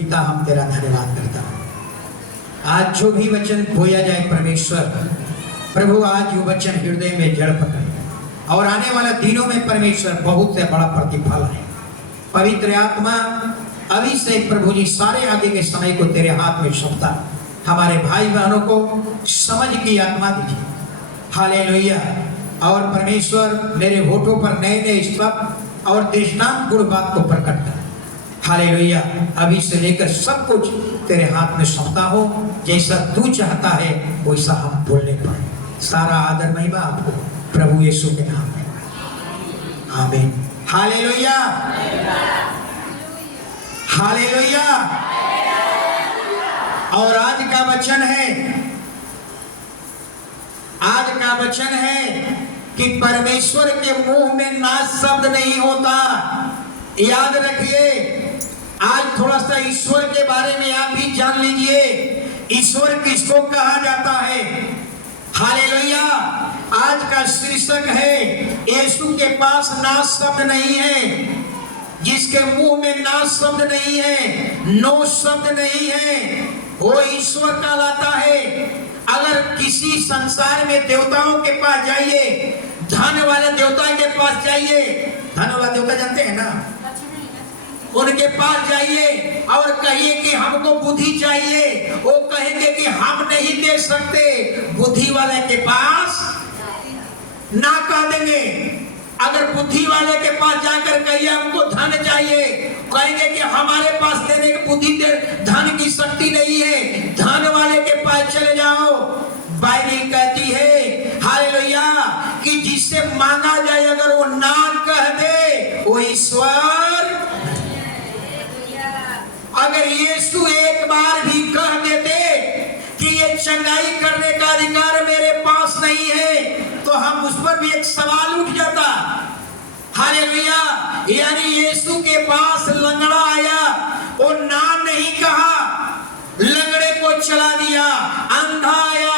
पिता हम तेरा धन्यवाद करता हूँ। आज जो भी वचन बोया जाए परमेश्वर प्रभु, आज जो वचन हृदय में जड़ पकड़े और आने वाला दिनों में परमेश्वर बहुत से बड़ा प्रतिफल है। पवित्र आत्मा अभी से प्रभु जी सारे आगे के समय को तेरे हाथ में सौंपता, हमारे भाई बहनों को समझ की आत्मा दीजिए। हालेलुया। और परमेश्वर मेरे होठों पर नए नए शब्द और दृष्टांत गुण बात को प्रकट कर। हालेलुया। अभी से लेकर सब कुछ तेरे हाथ में सौंपता हो, जैसा तू चाहता है वैसा हम बोलने पाए। सारा आदर महिमा आपको प्रभु यीशु के नाम में, आमीन। Hallelujah, hallelujah. और आज का वचन है कि परमेश्वर के मुंह में ना शब्द नहीं होता। याद रखिए, आज थोड़ा सा ईश्वर के बारे में आप भी जान लीजिए। ईश्वर किसको कहा जाता है? हालेलुया। आज का शीर्षक है यीशु के पास ना शब्द नहीं है। जिसके मुंह में ना शब्द नहीं है, नो शब्द नहीं है, वो ईश्वर कहलाता है। अगर किसी संसार में देवताओं के पास जाइए, धन वाले देवता के पास जाइए, धन वाला देवता जानते हैं ना, उनके पास जाइए और कहिए कि हमको बुद्धि चाहिए, वो कहेंगे कि हम नहीं दे सकते। बुद्धि वाले के पास ना कह देंगे। अगर बुद्धि वाले के पास जाकर कहिए हमको धन चाहिए, कहेंगे कि हमारे पास देने की बुद्धि धन की शक्ति नहीं है, धन वाले के पास चले जाओ। बाइबल कहती है हालेलुया कि जिससे मांगा जाए अगर वो ना कह दे वो ईश्वर। अगर यीशु एक बार भी कह देते कि ये चंगाई करने का अधिकार मेरे पास नहीं है, तो हम उस पर भी एक सवाल उठ जाता। हालेलुया। यानी यीशु के पास लंगड़ा आया, वो ना नहीं कहा, लंगड़े को चला दिया। अंधा आया,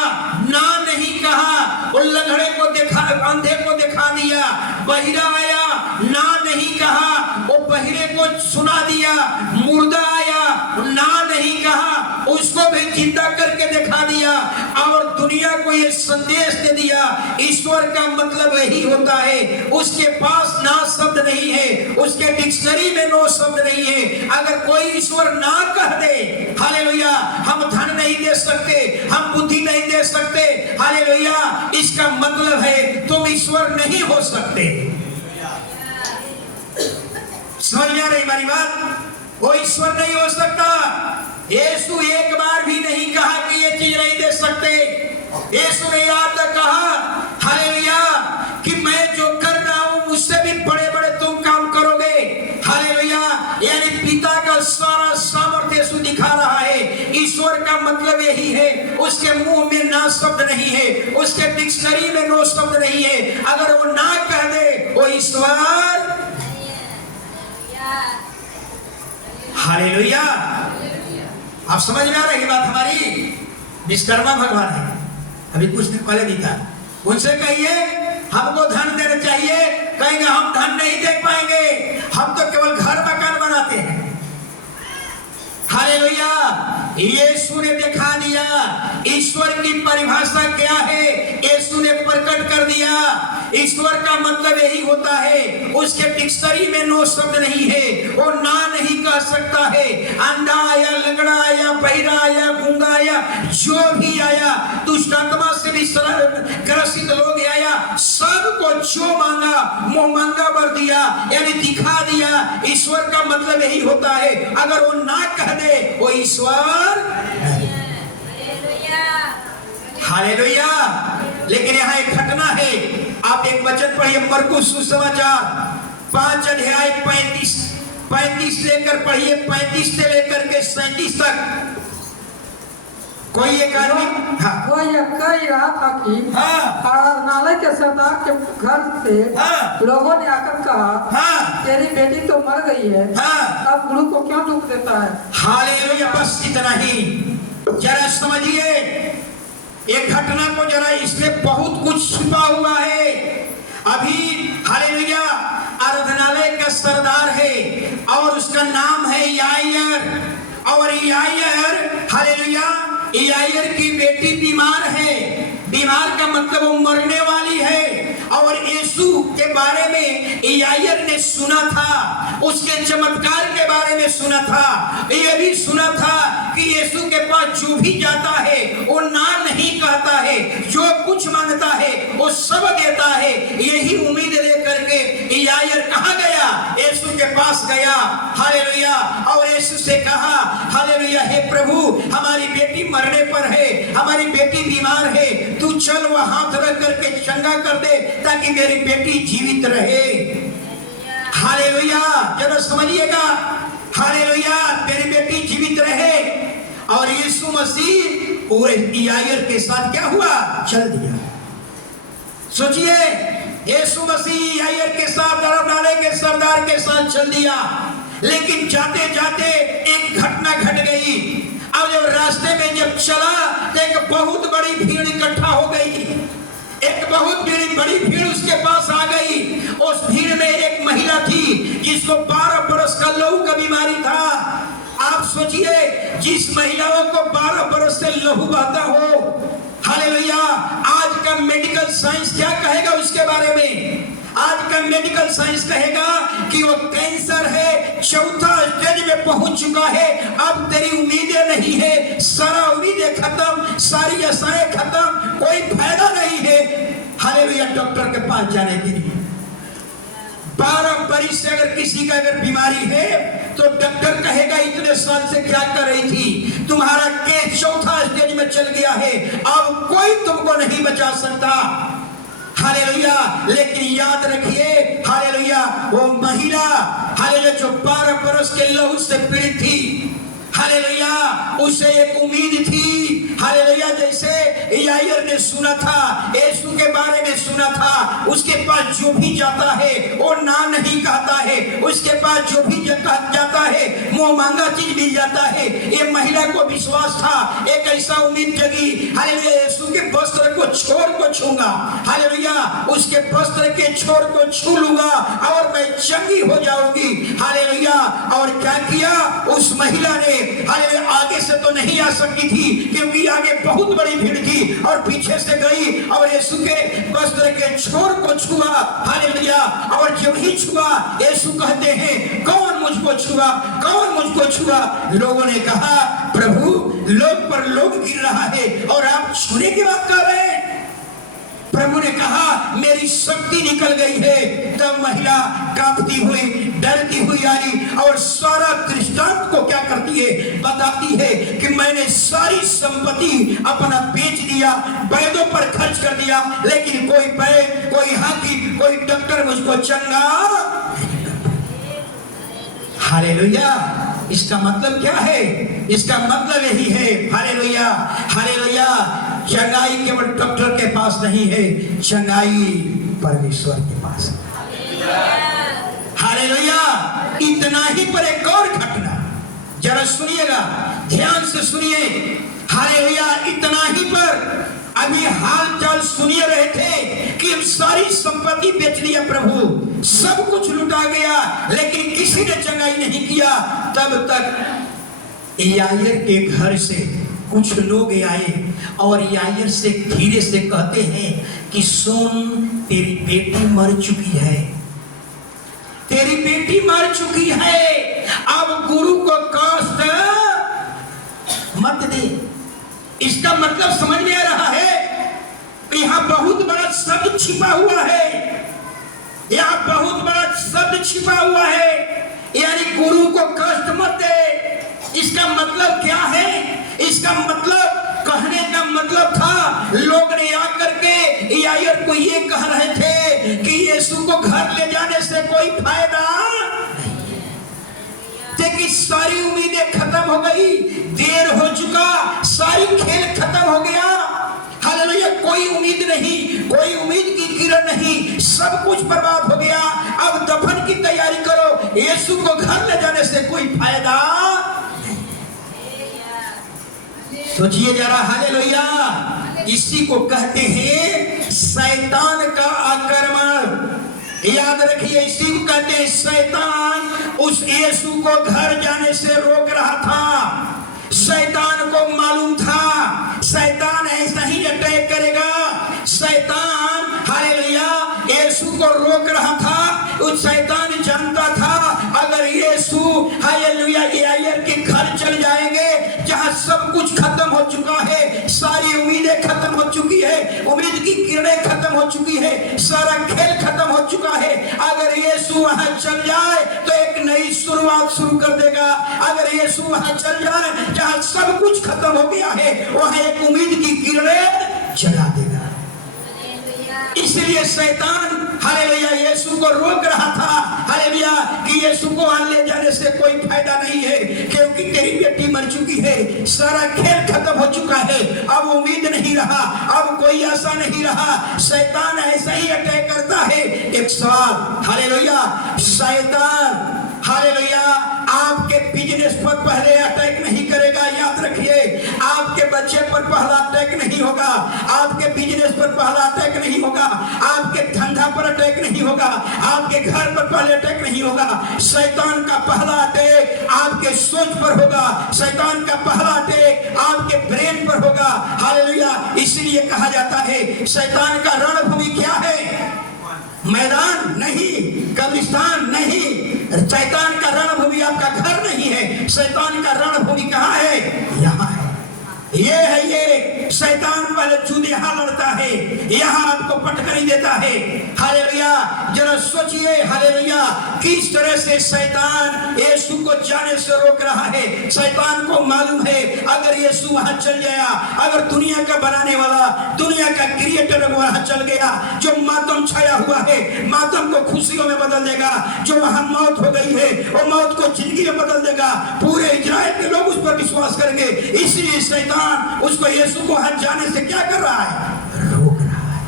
ना नहीं कहा, वो लंगड़े को दिखा, अंधे को दिखा दिया। बहिरा आया, ना नहीं कहा, वो बहिरे को सुना दिया। मुर्दा आया, ना नहीं कहा, उसको भी जिंदा करके दिखा दिया और दुनिया को ये संदेश दे दिया। ईश्वर का मतलब यही होता है, उसके पास ना शब्द नहीं है, उसके डिक्शनरी में नो शब्द नहीं है। अगर कोई ईश्वर ना कह दे, हालेलुया, हम धन नहीं दे सकते, हम बुद्धि नहीं दे सकते, हालेलुया, इसका मतलब है तुम ईश्वर नहीं हो सकते। समझ में आ रही हमारी बात? वो ईश्वर नहीं हो सकता। यीशु एक बार भी नहीं कहा कि ये चीज नहीं दे सकते। यीशु ने याद कहा हालेलुया कि मैं जो कर रहा हूं मुझसे भी बड़े बड़े तुम काम करोगे। हालेलुया। यानी पिता का सारा सामर्थ्य यीशु दिखा रहा है। ईश्वर का मतलब यही है, उसके मुंह में ना शब्द नहीं है, उसके डिक्शनरी में नो शब्द नहीं है। अगर वो ना कह दे वो ईश्वर। हालेलुया। आप समझ में आ रही बात हमारी? विश्वकर्मा भगवान है, अभी कुछ दिन पहले भी था। उनसे कहिए हमको धन देना चाहिए, कहेंगे हम धन नहीं दे पाएंगे, हम तो केवल घर मकान बनाते हैं। हालेलुया। यीशु ने दिखा दिया ईश्वर की परिभाषा क्या है, यीशु ने प्रकट कर दिया। ईश्वर का मतलब यही होता है, उसके डिक्शनरी में नो शब्द नहीं है, वो ना नहीं कह सकता है। अंधा आया, लंगड़ा आया, बहिरा आया, गूंगा आया, जो भी आया, दुष्ट आत्मा से भी ग्रसित लोग आया, सबको जो मांगा मुंह मांगा भर दिया, यानी दिखा दिया। ईश्वर का मतलब यही होता है, अगर वो ना कह दे वो ईश्वर। हालेलुया। लेकिन यहाँ एक घटना है, आप एक वचन पढ़िए, मरकुस सुसमाचार 5 अध्याय 35 लेकर पढ़िए, 35 से लेकर के 37 तक। कोई एक आदमी कोई कह रहा था कि आराधनालय के सरदार के घर से लोगों ने आकर कहा तेरी बेटी तो मर गई है, अब गुरु को क्यों दुख देता है? हालेलुया। बस इतना ही। जरा समझिए एक घटना को, जरा इसमें बहुत कुछ छुपा हुआ है। अभी हालेलुया आराधनालय का सरदार है और उसका नाम है यायर। और यायर, हालेलुया, यायर की बेटी बीमार है। बीमार का मतलब वो मरने वाली है। और यीशु के बारे में यायर ने सुना था, उसके चमत्कार के बारे में सुना था, ये भी सुना था कि यीशु के पास जो भी जाता है वो ना नहीं कहता है, जो कुछ मांगता है वो सब देता है। यही उम्मीद लेकर के यायर कहाँ गया? यीशु के पास गया, हालेलुया, और यीशु से कहा, हालेलुया, हे प्रभु, हमारी बेटी मरने पर है, हमारी बेटी बीमार है, तू चल वह हाथ रख करके चंगा कर दे ताकि मेरी बेटी जीवित रहे। हालेलुया, जरा समझिएगा, हालेलुया, मेरी बेटी जीवित रहे। और यीशु मसीह पूरे यायर के साथ क्या हुआ? चल दिया। सोचिए, यीशु मसीह यायर के साथ, धर्मशाला के सरदार के साथ चल दिया, लेकिन जाते जाते एक घटना घट गई। अब जब रास्ते में जब चला तो एक बहुत बड़ी भीड़ इकट्ठा हो गई। एक बहुत बड़ी भीड़ उसके पास आ गई। उस भीड़ में एक महिला थी जिसको 12 बरस का लहू का बीमारी था। आप सोचिए, जिस महिलाओं को 12 बरस से लहू बहता हो, हालेलुया, आज का मेडिकल साइंस क्या कहेगा उसके बारे में? आज का मेडिकल साइंस कहेगा कि वो कैंसर है, चौथा स्टेज में पहुंच चुका है, अब तेरी उम्मीदें नहीं है, सारा उम्मीदें खत्म, सारी आशाएं खत्म, कोई फायदा नहीं है, हालेलुया, डॉक्टर के पास जाने के लिए। 12 बरस से अगर किसी का अगर बीमारी है तो डॉक्टर कहेगा इतने साल से क्या कर रही थी, तुम्हारा केस चौथा स्टेज में चल गया है, अब कोई तुमको नहीं बचा सकता। हालेलुया, लेकिन याद रखिए, हालेलुया, वो महिला, हालेलुया, जो 12 बरस के लहू से पीड़ित थी, हालेलुया, उसे एक उम्मीद थी, हालेलुया, जैसे यायर ने सुना था, यीशु के बारे में सुना था, उसके पास जो भी जाता है वो ना नहीं कहता है, उसके पास जो भी जाता है मुंह मांगा चीज मिल जाता है। ये महिला को विश्वास था, एक ऐसा उम्मीद जगी, हालेलुया, यीशु के वस्त्र को छोर को छूंगा, हालेलुया, उसके वस्त्र के छोर को छू लूंगा और मैं चंगी हो जाऊंगी, हालेलुया। और क्या किया उस महिला ने? हालेलुया, आगे से तो नहीं आ सकती थी क्योंकि आगे बहुत बड़ी भीड़ थी, और पीछे से गई और यीशु के वस्त्र के छोर को छुआ, हालेलुया, और जब ही छुआ, यीशु कहते हैं, कौन मुझको छुआ, कौन मुझको छुआ? लोगों ने कहा, प्रभु, लोग पर लोग गिर रहा है और आप छूने की बात कर रहे हैं। प्रभु ने कहा, मेरी शक्ति निकल गई है। तब महिला कांपती हुई, डरती हुई आई और सारा दृष्टांत को क्या करती है? बताती है कि मैंने सारी संपत्ति अपना बेच दिया, वैद्यों पर खर्च कर दिया, लेकिन कोई वैद्य, कोई हाकिम, कोई डॉक्टर मुझको चंगा। हालेलुया, इसका मतलब क्या है? इसका मतलब यही है, हालेलुया, हालेलुया, चंगाई केवल डॉक्टर के पास नहीं है, चंगाई परमेश्वर के पास है। हालेलुया, इतना ही पर एक और घटना, जरा सुनिएगा, ध्यान से सुनिए, हालेलुया, इतना ही पर अभी हाल चाल सुनिए रहे थे कि हम सारी संपत्ति बेच लिया, प्रभु सब कुछ लुटा गया, लेकिन किसी ने चंगाई नहीं किया। तब तक यायर के घर से कुछ लोग आए और यायर से धीरे से कहते हैं कि सुन, तेरी बेटी मर चुकी है, तेरी बेटी मर चुकी है, अब गुरु को कष्ट मत दे। इसका मतलब समझ में आ रहा है? यहाँ बहुत बड़ा शब्द छिपा हुआ है, यहाँ बहुत बड़ा शब्द छिपा हुआ है, यानी गुरु को कष्ट मत दे। इसका मतलब क्या है? इसका मतलब, कहने का मतलब था, लोग ने आकर के यायर को ये कह रहे थे कि यीशु को घर ले जाने से कोई फायदा नहीं, कि सारी उम्मीदें खत्म हो गई, देर हो चुका, सारी खेल खत्म हो गया, हालेलुया, कोई उम्मीद नहीं, कोई उम्मीद की किरण नहीं, सब कुछ बर्बाद हो गया, अब दफन की तैयारी करो, यीशु को घर ले जाने से कोई फायदा। सोचिए जरा, हालेलुया, इसी को कहते हैं शैतान का आक्रमण। याद रखिए, इसी को कहते हैं शैतान उस यीशु को घर जाने से रोक रहा था। को रोक रहा था। उस शैतान जानता था अगर यीशु हालेलुया याईर के घर चल जाएंगे जहां सब कुछ खत्म हो चुका है, सारी उम्मीदें खत्म हो चुकी है, उम्मीद की किरणें खत्म हो चुकी है, सारा खेल खत्म हो चुका है। अगर यीशु वहां चल जाए तो एक नई शुरुआत शुरू कर देगा। अगर यीशु वहां चल जाए जहां सब कुछ खत्म हो गया है, वहां एक उम्मीद की किरणें जगा देगा। इसलिए शैतान हालेलुया यीशु को रोक रहा था हालेलुया कि यीशु को वहां ले जाने से कोई फायदा नहीं है, क्योंकि तेरी बेटी मर चुकी है, सारा खेल खत्म हो चुका है, अब उम्मीद नहीं रहा, अब कोई आशा नहीं रहा। शैतान ऐसा ही अटैक करता है। एक सवाल हालेलुया, शैतान हालेलुया आपके बिजनेस पर पहले अटैक नहीं करेगा, याद रखिए। आपके बच्चे पर पहला अटैक नहीं होगा, आपके बिजनेस पर पहला अटैक नहीं होगा, आपके धंधा पर अटैक नहीं होगा, आपके घर पर पहले अटैक नहीं होगा। शैतान का पहला अटैक आपके सोच पर होगा, शैतान का पहला अटैक आपके ब्रेन पर होगा। हालेलुया, इसलिए कहा जाता है शैतान का रणभूमि क्या है? मैदान नहीं, कब्रिस्तान नहीं। शैतान का रणभूमि आपका घर नहीं है, शैतान का रणभूमि कहाँ है? यहाँ है। ये है ये शैतान पहले चुन यहाँ लड़ता है, यहाँ आपको पटकनी देता है। हालेलुया, जरा सोचिए हालेलुया किस तरह से शैतान यीशु को जाने से रोक रहा है। शैतान को मालूम है अगर यीशु वहां चल गया, अगर दुनिया का बनाने वाला, दुनिया का क्रिएटर वहां चल गया, जो मातम छाया हुआ है, मातम को खुशियों में बदल देगा। जो वहां मौत हो गई है वो मौत को जिंदगी में बदल देगा। पूरे इजराइल के लोग उस पर विश्वास करेंगे। इसलिए शैतान उसको यीशु को हाथ जाने से क्या कर रहा है? रोक रहा है।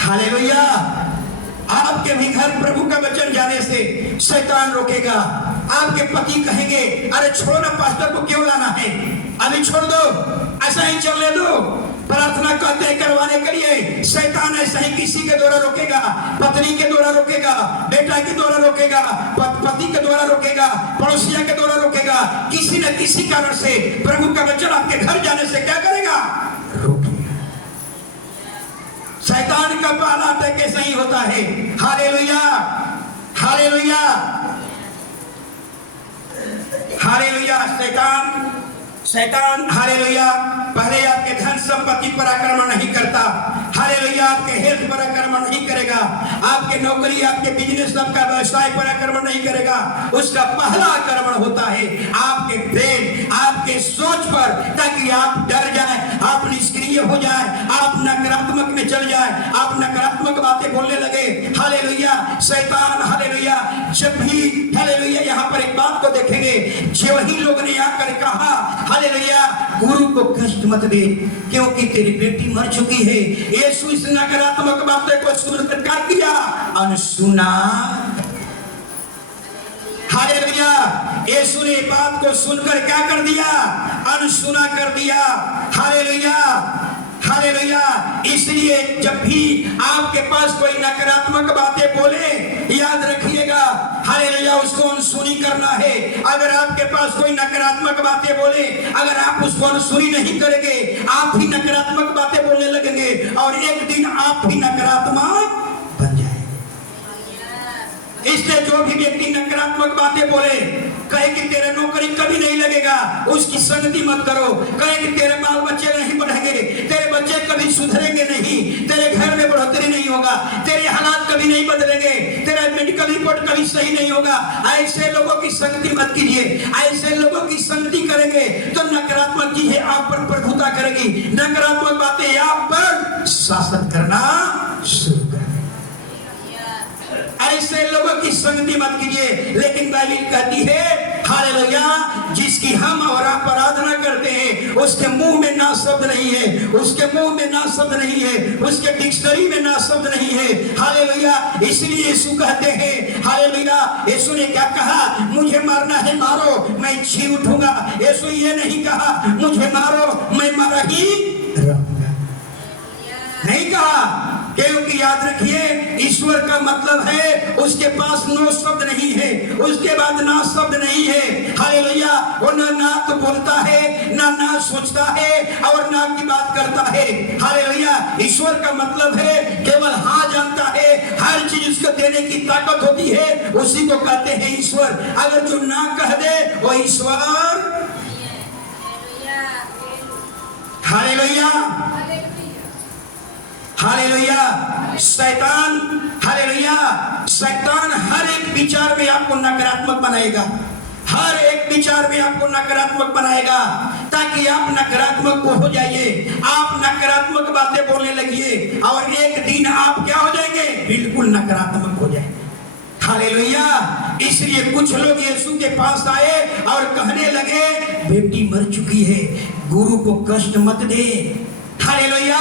हालेलुया, आपके भी घर प्रभु का वचन जाने से शैतान रोकेगा। आपके पति कहेंगे अरे छोड़ो ना, पास्टर को क्यों लाना है, अभी छोड़ दो, ऐसा ही चलने दो। प्रार्थना कहते हैं करवाने के लिए, शैतान ऐसा ही किसी के द्वारा रोकेगा, पत्नी के द्वारा रोकेगा, बेटा के द्वारा रोकेगा, पति के द्वारा रोकेगा, पड़ोसिया के द्वारा रोकेगा। किसी न किसी कारण से प्रभु का वचन आपके घर जाने से क्या करेगा? रोकेगा। शैतान का पहला अटैक ऐसा ही होता है। Hallelujah, hallelujah, hallelujah. शैतान हालेलुया पहले आपके धन संपत्ति पर आक्रमण नहीं करता। हालेलुया, आपके हेल्थ पर आक्रमण नहीं करेगा, आपके नौकरी, आपके बिजनेस, आपका व्यवसाय पर आक्रमण नहीं करेगा। उसका पहला आक्रमण होता है आपके ब्रेन, आपके सोच पर, ताकि आप डर जाए, आप निष्क्रिय हो जाए, आप नकारात्मक में चल जाए, आप नकारात्मक बातें बोलने लगे। हालेलुया, शैतान हालेलुया जब भी हालेलुया यहाँ पर एक बात को देखेंगे, जो ही लोग ने आकर कहा हालेलुया गुरु को कष्ट मत दे क्योंकि तेरी बेटी मर चुकी है। यीशु इस नकारात्मक बातें को सुनकर क्या किया? अनसुना। हालेलुया, यीशु ने बात को सुनकर क्या कर दिया? अनसुना कर दिया। Hallelujah, hallelujah. इसलिए जब भी आपके पास कोई नकारात्मक बातें बोले, याद रखिएगा हालेलुया उसको अनसुनी करना है। अगर आपके पास कोई नकारात्मक बातें बोले, अगर आप उसको अनसुनी नहीं करेंगे, आप भी नकारात्मक बातें बोलने लगेंगे और एक दिन आप भी नकारात्मक बन जाएंगे। इसलिए जो भी व्यक्ति नकारात्मक बातें बोले, कहे कि तेरा नौकरी कभी नहीं लगेगा, उसकी संगति मत करो। कहे कि तेरे बाल बच्चे नहीं बढ़ेंगे, तेरे बच्चे कभी सुधरेंगे नहीं, तेरे घर में बढ़ोतरी नहीं होगा, तेरे हालात कभी नहीं बदलेंगे, तेरा मेडिकल रिपोर्ट कभी सही नहीं होगा। ऐसे लोगों की संगति मत कीजिए। ऐसे लोगों की संगति करेंगे तो नकारात्मक चीजें आप पर प्रभुता करेगी, नकारात्मक बातें आप पर शासन करना शुरू कर। ऐसे लोगों की संगति मत कीजिए। लेकिन बाइबल कहती है हालेलुया जिसकी हम और आप आराधना करते हैं उसके मुंह में ना शब्द नहीं है, उसके मुंह में ना शब्द नहीं है, उसके डिक्शनरी में ना शब्द नहीं है। हालेलुया, इसलिए यीशु कहते हैं हालेलुया, यीशु ने क्या कहा? मुझे मारना है मारो, मैं जी उठूंगा। यीशु ये नहीं कहा मुझे मारो, मैं मरा ही रहूंगा, नहीं कहा। क्योंकि याद रखिए ईश्वर का मतलब है उसके पास नो शब्द नहीं है, उसके बाद ना शब्द नहीं है। हालेलुया, वो ना तो बोलता है, ना सोचता है और ना की बात करता है। हालेलुया, ईश्वर का मतलब है केवल हाँ जानता है, हर चीज उसको देने की ताकत होती है, उसी को कहते हैं ईश्वर। अगर जो ना कह दे वो ईश्वर। Hallelujah, hallelujah. शैतान, हालेलुया, शैतान हर एक विचार में आपको नकारात्मक बनाएगा, हर एक विचार में आपको नकारात्मक बनाएगा, ताकि आप नकारात्मक हो जाइए, आप नकारात्मक बातें बोलने लगिए और एक दिन आप क्या हो जाएंगे, बिल्कुल नकारात्मक हो जाएंगे। हालेलुया। इसलिए कुछ लोग यीशु के पास आए और कहने लगे, बेटी मर चुकी है, गुरु को कष्ट मत दे। हालेलुया।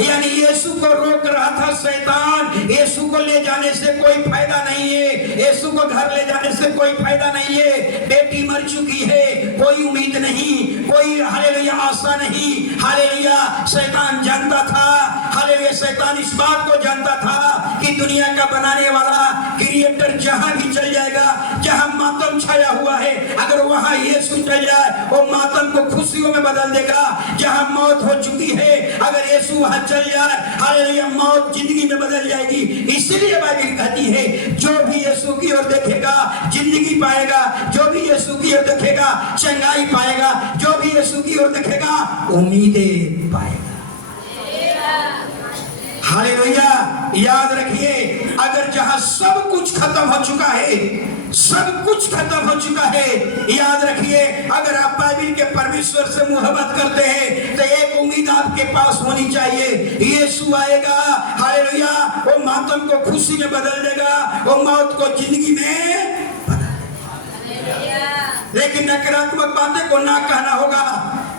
यानी यीशु को रोक रहा था शैतान, यीशु को ले जाने से कोई फायदा नहीं है, यीशु को घर ले जाने से कोई फायदा नहीं है, बेटी मर चुकी है, कोई उम्मीद नहीं, कोई हालेलुया आशा नहीं। हालेलुया। शैतान जानता था, हालेलुया, शैतान इस बात को जानता था कि दुनिया का बनाने वाला क्रिएटर जहां भी चल जाएगा, जहां मातम छाया हुआ है, अगर वहां यीशु चल जाए वो मातम को खुशियों में बदल देगा। जहां मौत हो चुकी है, अगर यीशु वहां चल जाए, हालेलुया, मौत जिंदगी में बदल जाएगी। इसलिए बाइबल कहती है, जो भी यीशु की ओर देखेगा जिंदगी पाएगा, जो भी यीशु की ओर देखेगा चंगाई पाएगा, जो भी यीशु की ओर देखेगा उम्मीदें पाएगा। हालेलुया। याद रखिए, अगर जहां सब कुछ खत्म हो चुका है, सब कुछ खत्म हो चुका है, याद रखिए, अगर आप बाइबल के परमेश्वर से मोहब्बत करते हैं तो एक उम्मीद आपके पास होनी चाहिए, यीशु आएगा, हालेलुया, वो मातम को खुशी में बदल देगा, वो मौत को जिंदगी में बदल देगा। लेकिन नकारात्मक बातें को ना कहना होगा,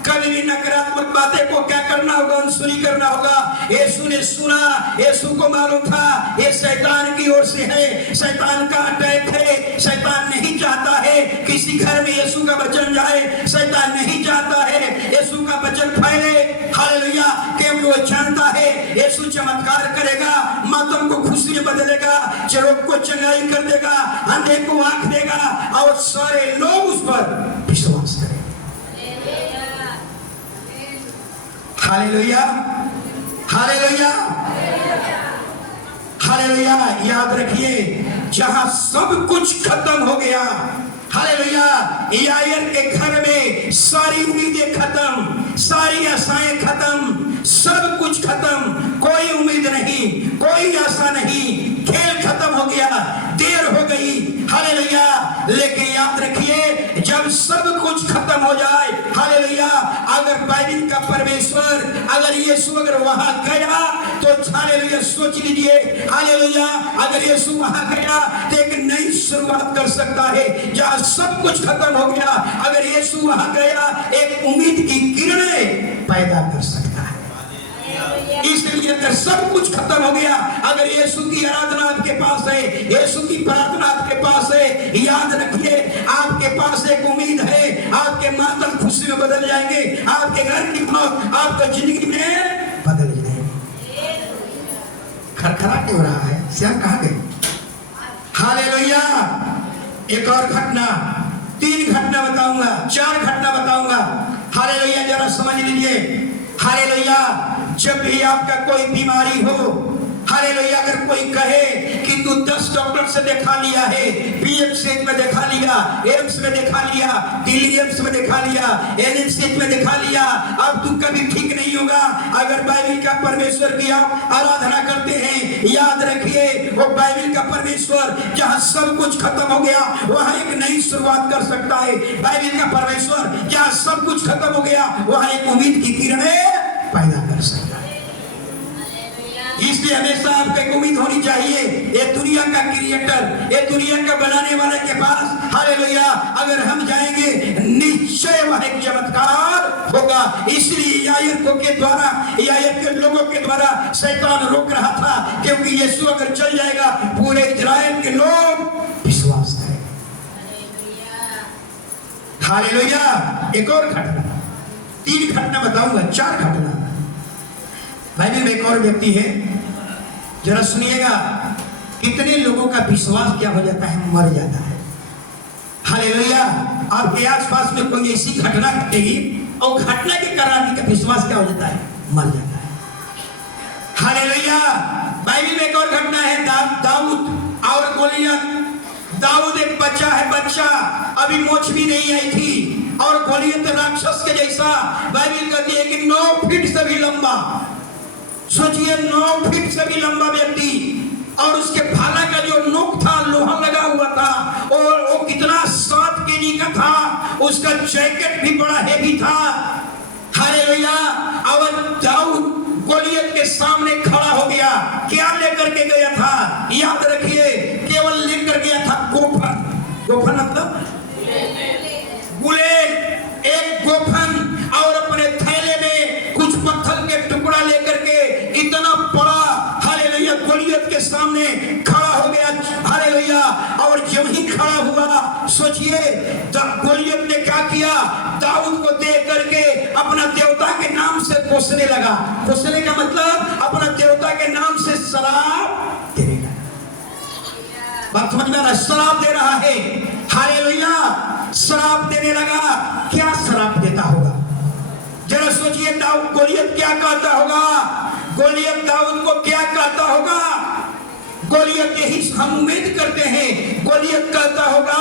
कभी भी नकारात्मक बातें को क्या करना होगा, अनसुनी करना होगा। यीशु ने सुना, यीशु को मालूम था ये शैतान की ओर से है, शैतान का अटैक है, शैतान नहीं चाहता है किसी घर में यीशु का वचन जाए, शैतान नहीं चाहता है यीशु का वचन फैले। हालेलुया। क्योंकि वो जानता है यीशु चमत्कार करेगा, मातम को खुशी में बदलेगा, चरोग को चंगाई कर देगा, अंधे को आंख देगा और सारे लोग उस पर विश्वास करेंगे। Hallelujah, hallelujah, hallelujah. याद रखिए, जहां सब कुछ खत्म हो गया, हालेलुया, यायर के घर में सारी उम्मीदें खत्म, सारी आशाएं खत्म, सब कुछ खत्म, कोई उम्मीद नहीं, कोई आशा नहीं, खेल खत्म हो गया, देर हो गई। हालेलुया। लेकिन याद रखिए, जब सब कुछ खत्म हो जाए, हालेलुया, अगर बाइबल का परमेश्वर, अगर यीशु अगर वहां गया तो हालेलुया, सोच लीजिए, हालेलुया, अगर यीशु वहां गया तो एक नई शुरुआत कर सकता है। जहां सब कुछ खत्म हो गया, अगर यीशु वहां गया एक उम्मीद की किरणें पैदा कर सकता है। इसलिए अगर सब कुछ खत्म हो गया, अगर यीशु की आराधना आपके पास है, यीशु की प्रार्थना आपके पास है, याद रखिए, आपके पास एक उम्मीद है, आपके मातम खुशी में बदल जाएंगे, आपके घर की मौत आपको जिंदगी में बदल जाएगी। खरखरा क्यों रहा है? श्याम कहाँ गए? हालेलुया। एक और घटना, 3 घटना बताऊंगा, 4 घटना बताऊंगा। हालेलुया, जरा समझ लीजिए। हालेलुया। जब भी आपका कोई बीमारी हो, हालेलुया, अगर कोई कहे कि तू 10 डॉक्टर से दिखा लिया है, पीएमसीएच में दिखा लिया, एम्स में दिखा लिया, दिल्ली एम्स में दिखा लिया, एनएमसीएच में दिखा लिया, अब तू कभी ठीक नहीं होगा। अगर बाइबल का परमेश्वर की आप आराधना करते हैं, याद रखिए, वो बाइबल का परमेश्वर जहां सब कुछ खत्म हो गया वहां एक नई शुरुआत कर सकता है। बाइबल का परमेश्वर जहां सब कुछ खत्म हो गया वहां एक उम्मीद की किरणें पैदा कर सकता है। इसलिए हमेशा आपको एक उम्मीद होनी चाहिए, ये दुनिया का क्रिएटर, ये दुनिया का बनाने वाले के पास, हालेलुया, अगर हम जाएंगे निश्चय वह एक चमत्कार होगा। इसलिए यायर को के द्वारा, यायर के लोगों के द्वारा शैतान रोक रहा था, क्योंकि यीशु अगर चल जाएगा पूरे इजराइल के लोग विश्वास करेंगे। हालेलुया। एक और घटना, 3 घटना बताऊंगा, 4 घटना। बाइबल में एक और व्यक्ति है, जरा सुनिएगा, कितने लोगों का विश्वास क्या हो जाता है, मर जाता है। हालेलुया। आपके आसपास में कोई ऐसी घटना घटेगी और घटना के कारण का विश्वास क्या हो जाता है, मर जाता है। हालेलुया। बाइबल में एक और घटना है, दाऊद और गोलियत। दाऊद एक बच्चा है, बच्चा अभी मोछ भी नहीं आई थी, और गोलियत राक्षस के जैसा, बाइबल कहती है कि 9 फीट से भी लंबा। सोचिए 9 फीट से भी लंबा व्यक्ति, और उसके भाला का जो नोक था लोहा लगा हुआ था, और वो कितना 7 केजी का था, उसका जैकेट भी बड़ा हेवी था। हालेलुया। और दाऊद गोलियत के सामने खड़ा हो गया। क्या लेकर के गया था? याद रखिए, केवल लेकर गया था गोफन। गोफन मतलब गुलेल, एक गोफन, और अपने थैले में कुछ पत्थर के टुकड़ा लेकर के इतना बड़ा, हालेलुया, गोलियत के सामने खड़ा हो गया। हालेलुया। और जब ही खड़ा हुआ, सोचिए गोलियत ने क्या किया? दाऊद को देख करके अपना देवता के नाम से कोसने लगा। कोसने का मतलब अपना देवता के नाम से शराब देने लगा। बात समझ में आ रहा है? शराब दे रहा है। हालेलुया। शराब देने लगा। क्या शराब देता होगा? जरा सोचिए, दाऊद गोलियत क्या कहता होगा? गोलियत दाऊद को क्या कहता होगा? गोलियत यही हम उम्मीद करते हैं, गोलियत कहता होगा,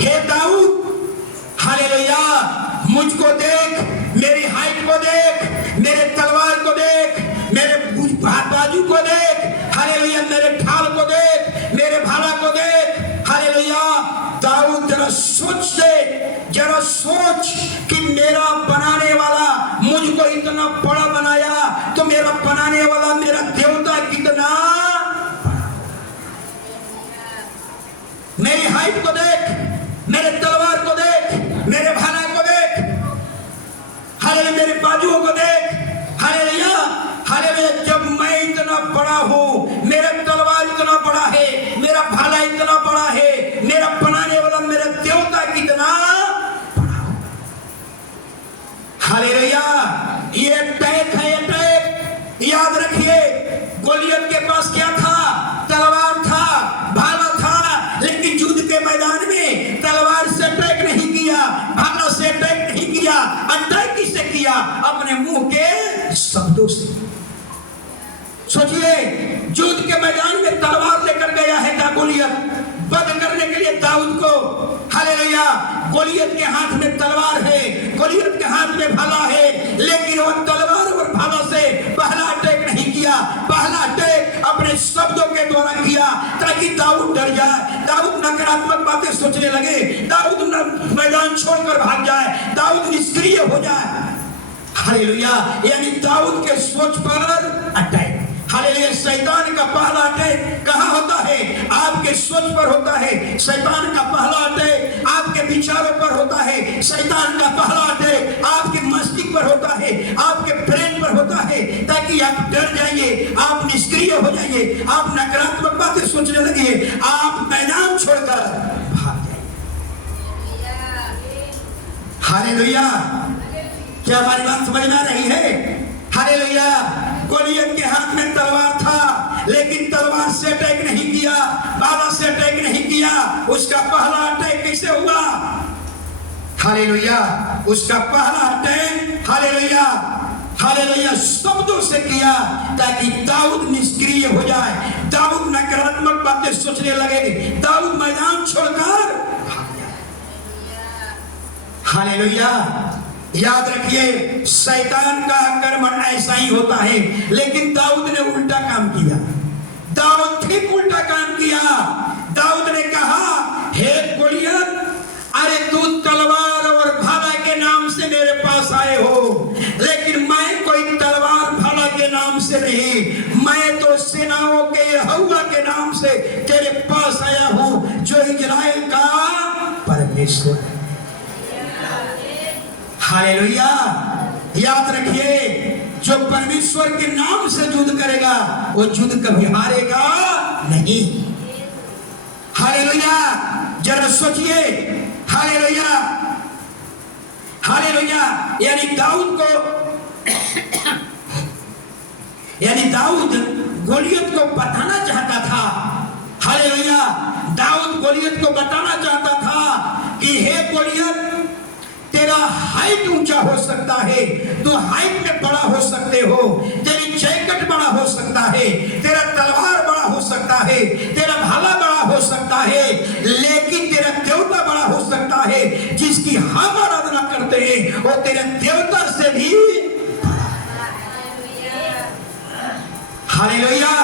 हे दाऊद, हालेलुया, मुझको देख, मेरी हाइट को देख, मेरे तलवार को देख, मेरे बाजू को देख, हालेलुया, मेरे ढाल को देख, मेरे भाला को देख। हालेलुया। दाऊद जरा सोच दे, जरा सोच कि मेरा बनाने वाला मुझको इतना बड़ा बनाया, तो मेरा बनाने वाला मेरा देवता कितना, मेरी हाइट को देख, मेरे तलवार को देख, मेरे भाला को देख, हालेलुया, मेरे बाजुओं को देख। हालेलुया। हालेलुया। जब मैं इतना बड़ा हूं, मेरा तलवार इतना बड़ा है, मेरा भाला इतना बड़ा है, मेरा बनाने वाला मेरा देवता कितना बड़ा है। हालेलुया। ये अटैक है, अटैक। याद रखिए, गोलियत के पास क्या था? तलवार था, भाला था, लेकिन युद्ध के मैदान में तलवार से अटैक नहीं किया, भाला से अटैक नहीं किया। अटैक किससे किया? अपने मुंह के शब्दों से। सोचिए, युद्ध के मैदान में तलवार लेकर गया है गोलियत, वध करने के लिए दाऊद को। हालेलुया। गोलियत के हाथ में तलवार है, गोलियत के हाथ में भाला है, लेकिन वह तलवार और भाला से पहला अटैक नहीं किया। पहला अटैक अपने शब्दों के द्वारा किया, ताकि दाऊद डर जाए, दाऊद नकारात्मक बातें सोचने लगे, दाऊद मैदान छोड़कर भाग जाए, दाऊद निष्क्रिय हो जाए। हालेलुया। यानी दाऊद के सोच पर अटैक। हालेलुया। शैतान का पहला अटैक कहाँ होता है? आपके सोच पर होता है। शैतान का पहला अटैक आपके विचारों पर होता है। शैतान का पहला अटैक आपके मस्तिष्क पर होता है, आपके ब्रेन पर होता है, ताकि आप डर जाइए, आप निष्क्रिय हो जाइए, आप नकारात्मक बातें सोचने लगिए, आप मैदान छोड़कर भाग जाइए। हालेलुया। क्या हमारी बात समझ में आ रही है? हालेलुया। गोलियत के हाथ में तलवार था, लेकिन तलवार से अटैक नहीं किया, भाला से अटैक नहीं किया। उसका पहला अटैक कैसे हुआ? हालेलुया। उसका पहला अटैक, हालेलुया, हालेलुया, शब्दों से किया, ताकि दाऊद निष्क्रिय हो जाए, दाऊद नकारात्मक बातें सोचने लगे, दाऊद मैदान छोड़कर भाग जाए। हालेलुया। याद रखिए, शैतान का आक्रमण ऐसा ही होता है, लेकिन दाऊद ने उल्टा काम किया। दाऊद ठीक उल्टा काम किया। दाऊद ने कहा, हे गोलियत, अरे तू तलवार और भाला के नाम से मेरे पास आए हो, लेकिन मैं कोई तलवार भाला के नाम से नहीं, मैं तो सेनाओं के यहोवा के नाम से तेरे पास आया हूं, जो इजराइल का परमेश्वर है। हालेलुया। याद रखिए, जो परमेश्वर के नाम से युद्ध करेगा, वो युद्ध कभी हारेगा नहीं। हालेलुया। जरा सोचिए, हालेलुया, हालेलुया। यानी दाऊद गोलियत को बताना चाहता था। हालेलुया। दाऊद गोलियत को बताना चाहता था कि हे गोलियत, तेरा हाइट ऊंचा हो सकता है, तू हाइट में बड़ा हो सकते हो, तेरी जैकेट बड़ा हो सकता है, तेरा तलवार बड़ा हो सकता है, तेरा भाला बड़ा हो सकता है, लेकिन तेरा देवता बड़ा हो सकता है जिसकी हम आराधना करते हैं, वो तेरे देवता से भी हालेलुया।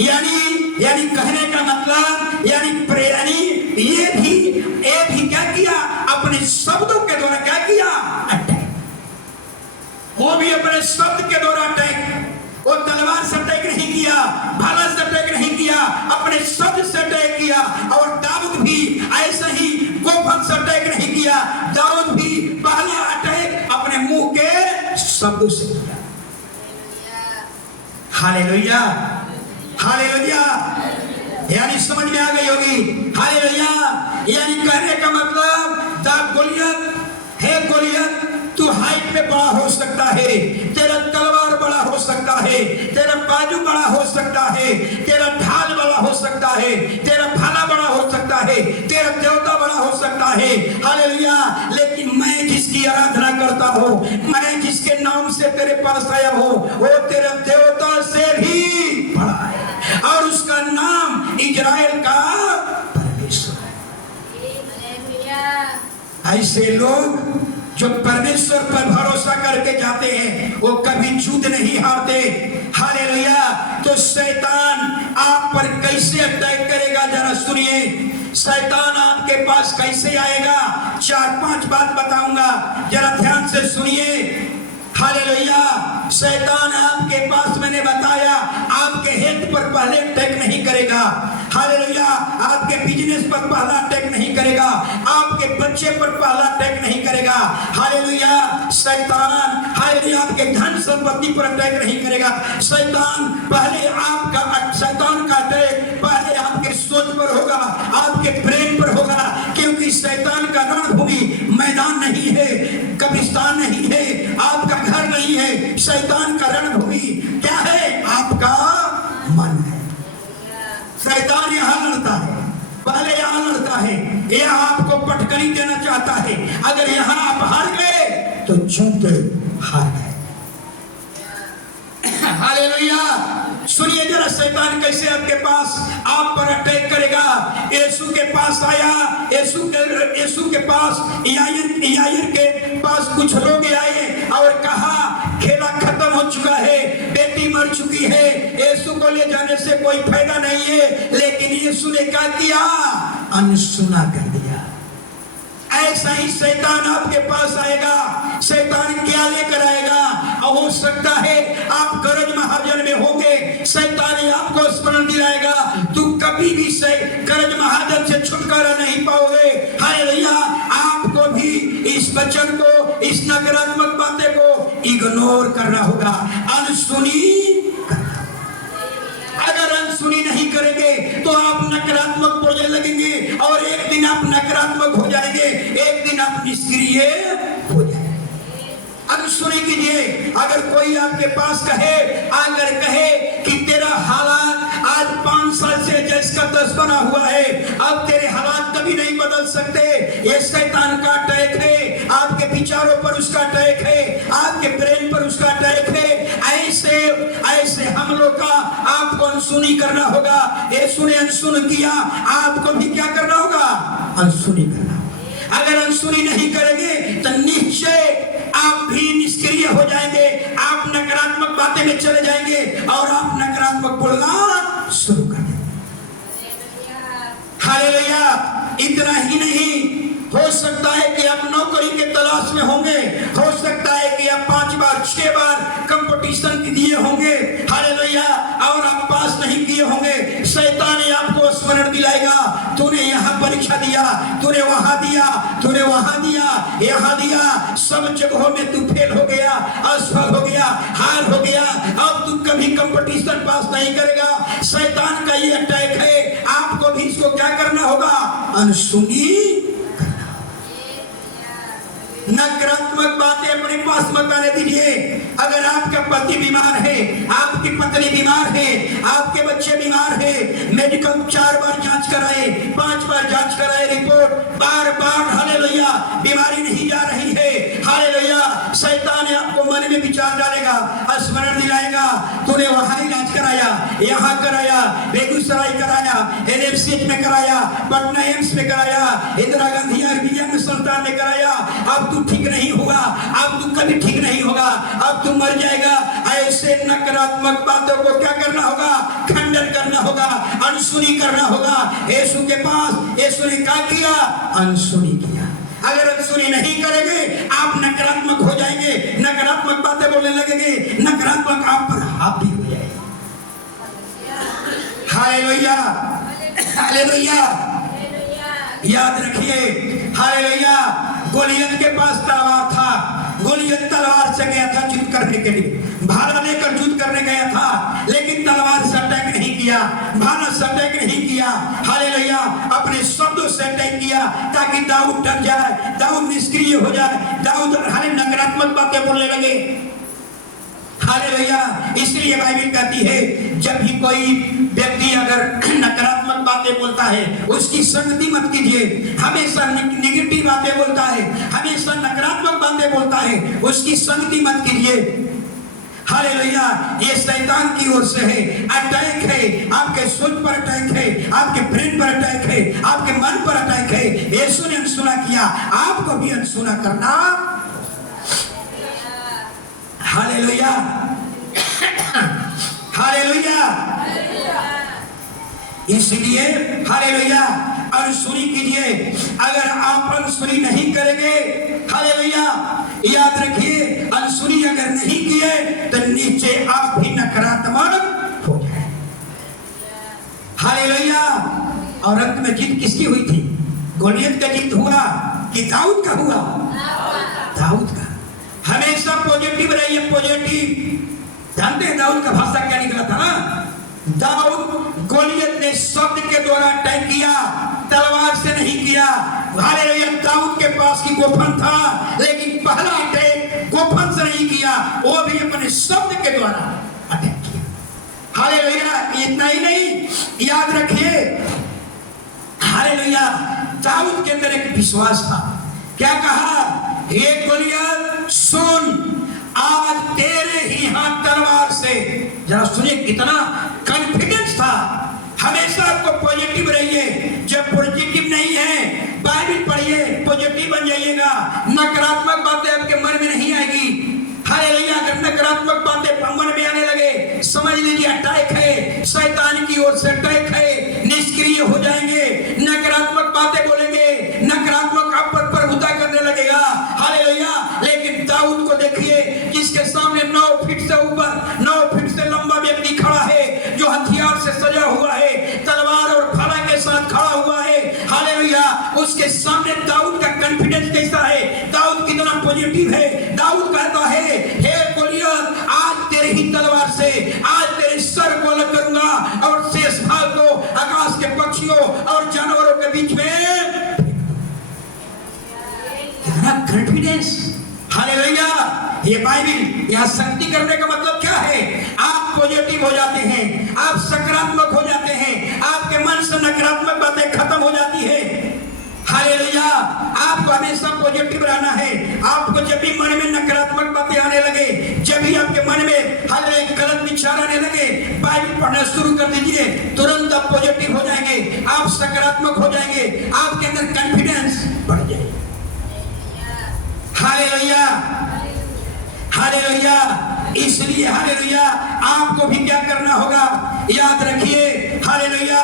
यानी कहने का मतलब यानी ये भी क्या किया, अपने शब्दों के द्वारा क्या किया, अटैक। वो भी अपने शब्द के द्वारा अटैक, वो तलवार से अटैक नहीं किया, भाला से अटैक नहीं किया, अपने शब्द से अटैक किया। और दाऊद भी ऐसा ही गोफन से अटैक नहीं किया, दाऊद भी पहला अटैक अपने मुंह के शब्दों से किया। Hallelujah, hallelujah. यानी समझ में आ गई होगी, हालेलुया। यानी कहने का मतलब गोलियत तू हाइट में बड़ा हो सकता है, तेरा तलवार बड़ा हो सकता है, तेरा बाजू बड़ा हो सकता है, तेरा ढाल बड़ा हो सकता है, तेरा भाला बड़ा हो सकता है, तेरा देवता बड़ा हो सकता है, हालेलुया। लेकिन मैं जिसकी आराधना करता हूँ, मैं जिसके नाम से तेरे पास आया हूँ, वो तेरा देवता से भी बड़ा है, और उसका नाम इजराइल का परमेश्वर है। ऐसे लोग जो परमेश्वर पर भरोसा करके जाते हैं, वो कभी जीत नहीं हारते। हालेलुया। तो शैतान आप पर कैसे अटैक करेगा, जरा सुनिए। शैतान आपके पास कैसे आएगा, 4-5 बात बताऊंगा, जरा ध्यान से सुनिए। हालेलुया। शैतान आपके पास, मैंने बताया, आपके हेल्थ पर पहले अटैक नहीं करेगा। हालेलुया। आपके बिजनेस पर पहला अटैक नहीं करेगा, आपके बच्चे पर पहला अटैक नहीं करेगा। हालेलुया। शैतान हालेलुया आपके धन संपत्ति पर अटैक नहीं करेगा। शैतान का अटैक पहले आपके सोच पर होगा, आपके ब्रेन पर होगा, क्योंकि शैतान का रणभूमि मैदान नहीं है, कब्रिस्तान नहीं है, आपका घर नहीं है। शैतान का रणभूमि क्या है, आपका मन है। शैतान यहाँ लड़ता है, पहले यहाँ लड़ता है, यहाँ आपको पटकनी देना चाहता है। अगर यहाँ आप हार गए तो जीते हार गए। हालेलुया। सुनिए जरा, शैतान कैसे आपके पास आप पर अटैक करेगा। यीशु के पास आया, यीशु के पास याईर के पास कुछ लोग आए और कहा खेला खत्म हो चुका है, बेटी मर चुकी है, यीशु को ले जाने से कोई फायदा नहीं है। लेकिन यीशु ने क्या किया, अनसुना कर दिया। ऐसा ही शैतान आपके पास आएगा। शैतान क्या लेकर आएगा, हो सकता है आप गरज महाजन में होंगे, शैतान आपको स्मरण दिलाएगा, तू कभी भी गरज महाजन से छुटकारा नहीं पाओगे। हालेलुया। आपको भी इस वचन को, इस नकारात्मक बातें को इग्नोर करना होगा, अनसुनी करना। अगर अनसुनी नहीं करेंगे तो आप नकारात्मक बोलने लगेंगे, और एक दिन आप नकारात्मक हो जाएंगे, एक दिन आप निष्क्रिय हो जाएंगे। अनसुनी कीजिए। अगर कोई आपके पास आकर कहे कि तेरा हालात आज 5 साल से जैसा तस बना हुआ है, अब तेरे हालात कभी नहीं बदल सकते, ये शैतान का अटैक है, आपके विचारों पर उसका अटैक है, आपके ब्रेन पर उसका अटैक है। ऐसे हमलों का आपको अनसुनी करना होगा। यीशु ने अनसुन किया, आपको भी क्या करना होगा, अनसुनी करना। अगर अनसुनी नहीं करेंगे तो निश्चय आप भी निष्क्रिय हो जाएंगे, आप नकारात्मक बातें में चले जाएंगे और आप नकारात्मक बोलना शुरू कर देंगे। हालेलुया। इतना ही नहीं, हो सकता है कि आप नौकरी के तलाश में होंगे, हो सकता है कि आप 5 बार 6 बार कंपटीशन दिए होंगे, हालेलुया, और आप पास नहीं किए होंगे। शैतान आपको स्मरण दिलाएगा, तूने यहाँ परीक्षा दिया, तूने वहां दिया, तूने वहां दिया, यहाँ दिया, सब जगहों में तू फेल हो गया, असफल हो गया, हार हो गया, अब तू कभी कंपटीशन पास नहीं करेगा। शैतान का ये अटैक है। आपको भी इसको क्या करना होगा, अनसुनी। नकारात्मक बातें अपने पास मत आने दीजिए। अगर आपका पति बीमार है, आपकी पत्नी बीमार है, आपके बच्चे बीमार है, मेडिकल 4 बार जांच कराए, 5 बार जांच कराए, रिपोर्ट बार-बार हालेलुया बीमारी नहीं जा रही है, में विचार डालेगा, स्मरण दिलाएगा, तूने वहां इलाज कराया, यहाँ कराया, बेगूसराय कराया, NFCH में कराया, पटना एम्स में कराया, इंदिरा गांधी आयुर्विज्ञान संस्थान में कराया, अब तू ठीक नहीं होगा, अब तू कभी ठीक नहीं होगा, अब तू मर जाएगा। ऐसे नकारात्मक बातों को क्या करना होगा? खंडन करना होगा, अनसुनी करना होगा। यीशु के पास यीशु ने क्या किया? अनसुनी किया। अगर अनसुनी नहीं करेंगे आप नकारात्मक हो जाएंगे, नकारात्मक बातें बोलने लगेंगे, नकारात्मक आप पर हावी हो जाएगा। Hallelujah, hallelujah. याद रखिए, हालेलुया। गोलियत के पास तलवार था, गोलियत तलवार से गया था युद्ध करने के लिए, भाला लेकर युद्ध करने गया था, लेकिन तलवार से अटैक नहीं किया, भाला से अटैक नहीं किया। हालेलुया। अपने शब्दों से अटैक किया ताकि दाऊद डर जाए, दाऊद निष्क्रिय हो जाए, दाऊद नकारात्मक बातें बोलने लगे। हालेलुया। इसलिए बाइबल कहती है जब भी कोई व्यक्ति अगर नकारात्मक बातें बोलता है उसकी संगति मत कीजिए। हमेशा नेगेटिव बातें बोलता है, हमेशा नकारात्मक बातें बोलता है, उसकी संगति मत कीजिए। हालेलुया। ये शैतान की ओर से है, अटैक है, आपके सोच पर अटैक है, आपके ब्रेन पर अटैक है, आपके मन पर अटैक है। यीशु ने अनसुना किया, आपको भी अनसुना करना। Hallelujah, hallelujah. इसलिए हालेलुया अनसुनी कीजिए। अगर आप अनसुनी नहीं करेंगे, हालेलुया, याद रखिए अनसुनी अगर नहीं किए तो नीचे आप भी नकारात्मक हो जाए। हालेलुया। और अंत में जीत किसकी हुई थी? गोलियत का जीत हुआ कि दाऊद का हुआ? दाऊद का। हमेशा पॉजिटिव रहिए, पॉजिटिव। जानते हैं दाऊद का भाषा क्या निकला था ना? दाऊद गोलियत ने शब्द के द्वारा अटैक किया, तलवार से नहीं किया। हालेलुया। दाऊद के पास की गोफन था, लेकिन पहला अटैक गोफन से नहीं किया, वो भी अपने शब्द के द्वारा अटैक किया। हालेलुया। इतना ही नहीं, याद रखिए, हालेलुया, दाऊद के अंदर एक विश्वास था। क्या कहा? हे गोलियत सुन, आज तेरे ही हाथ तलवार से। जरा सुनिए कितना कॉन्फिडेंस था। हमेशा आपको पॉजिटिव रहिए। जब पॉजिटिव नहीं है बाइबल पढ़िए, पॉजिटिव बन जाइएगा। नकारात्मक बातें आपके मन में नहीं आएगी। हालेलुया। अगर नकारात्मक बातें मन में आने लगे समझ लीजिए अटैक है, शैतान की ओर से अटैक है, निष्क्रिय हो जाएंगे। नकारात्मक बातें बोलेंगे, नकारात्मक आप पर प्रभुता करने लगेगा। हालेलुया। लेकिन दाऊद को देखिए, जिसके सामने 9 फीट से ऊपर, 9 फीट से लंबा व्यक्ति खड़ा है, जो हथियार से सजा हुआ है, तलवार और भाला के साथ खड़ा हुआ है। हालेलुया। उसके सामने दाऊद का कॉन्फिडेंस कैसा है? दाऊद कितना पॉजिटिव है। दाऊद कहता है, हे गोलियत, आज तेरे ही तलवार से आज तेरे सर को अलग करूंगा और शेष भाग को आकाश के पक्षियों और जानवरों के बीच में। कितना कॉन्फिडेंस। हालेलुया। ये बाइबल, यहाँ शक्ति करने का मतलब क्या है? आप पॉजिटिव हो जाते हैं, आप सकारात्मक हो जाते हैं, आपके मन से नकारात्मक बातें खत्म हो जाती है। हालेलुया। आपको हमेशा पॉजिटिव रहना है। आपको जब भी मन में नकारात्मक बातें आने लगे, जब भी आपके मन में हर एक गलत विचार आने लगे, बाइबल पढ़ना शुरू कर दीजिए, तुरंत आप पॉजिटिव हो जाएंगे, आप सकारात्मक हो जाएंगे, आपके अंदर कॉन्फिडेंस बढ़ जाएगा। Hallelujah, hallelujah. इसलिए हालेलुया आपको भी क्या करना होगा? याद रखिए, हालेलुया,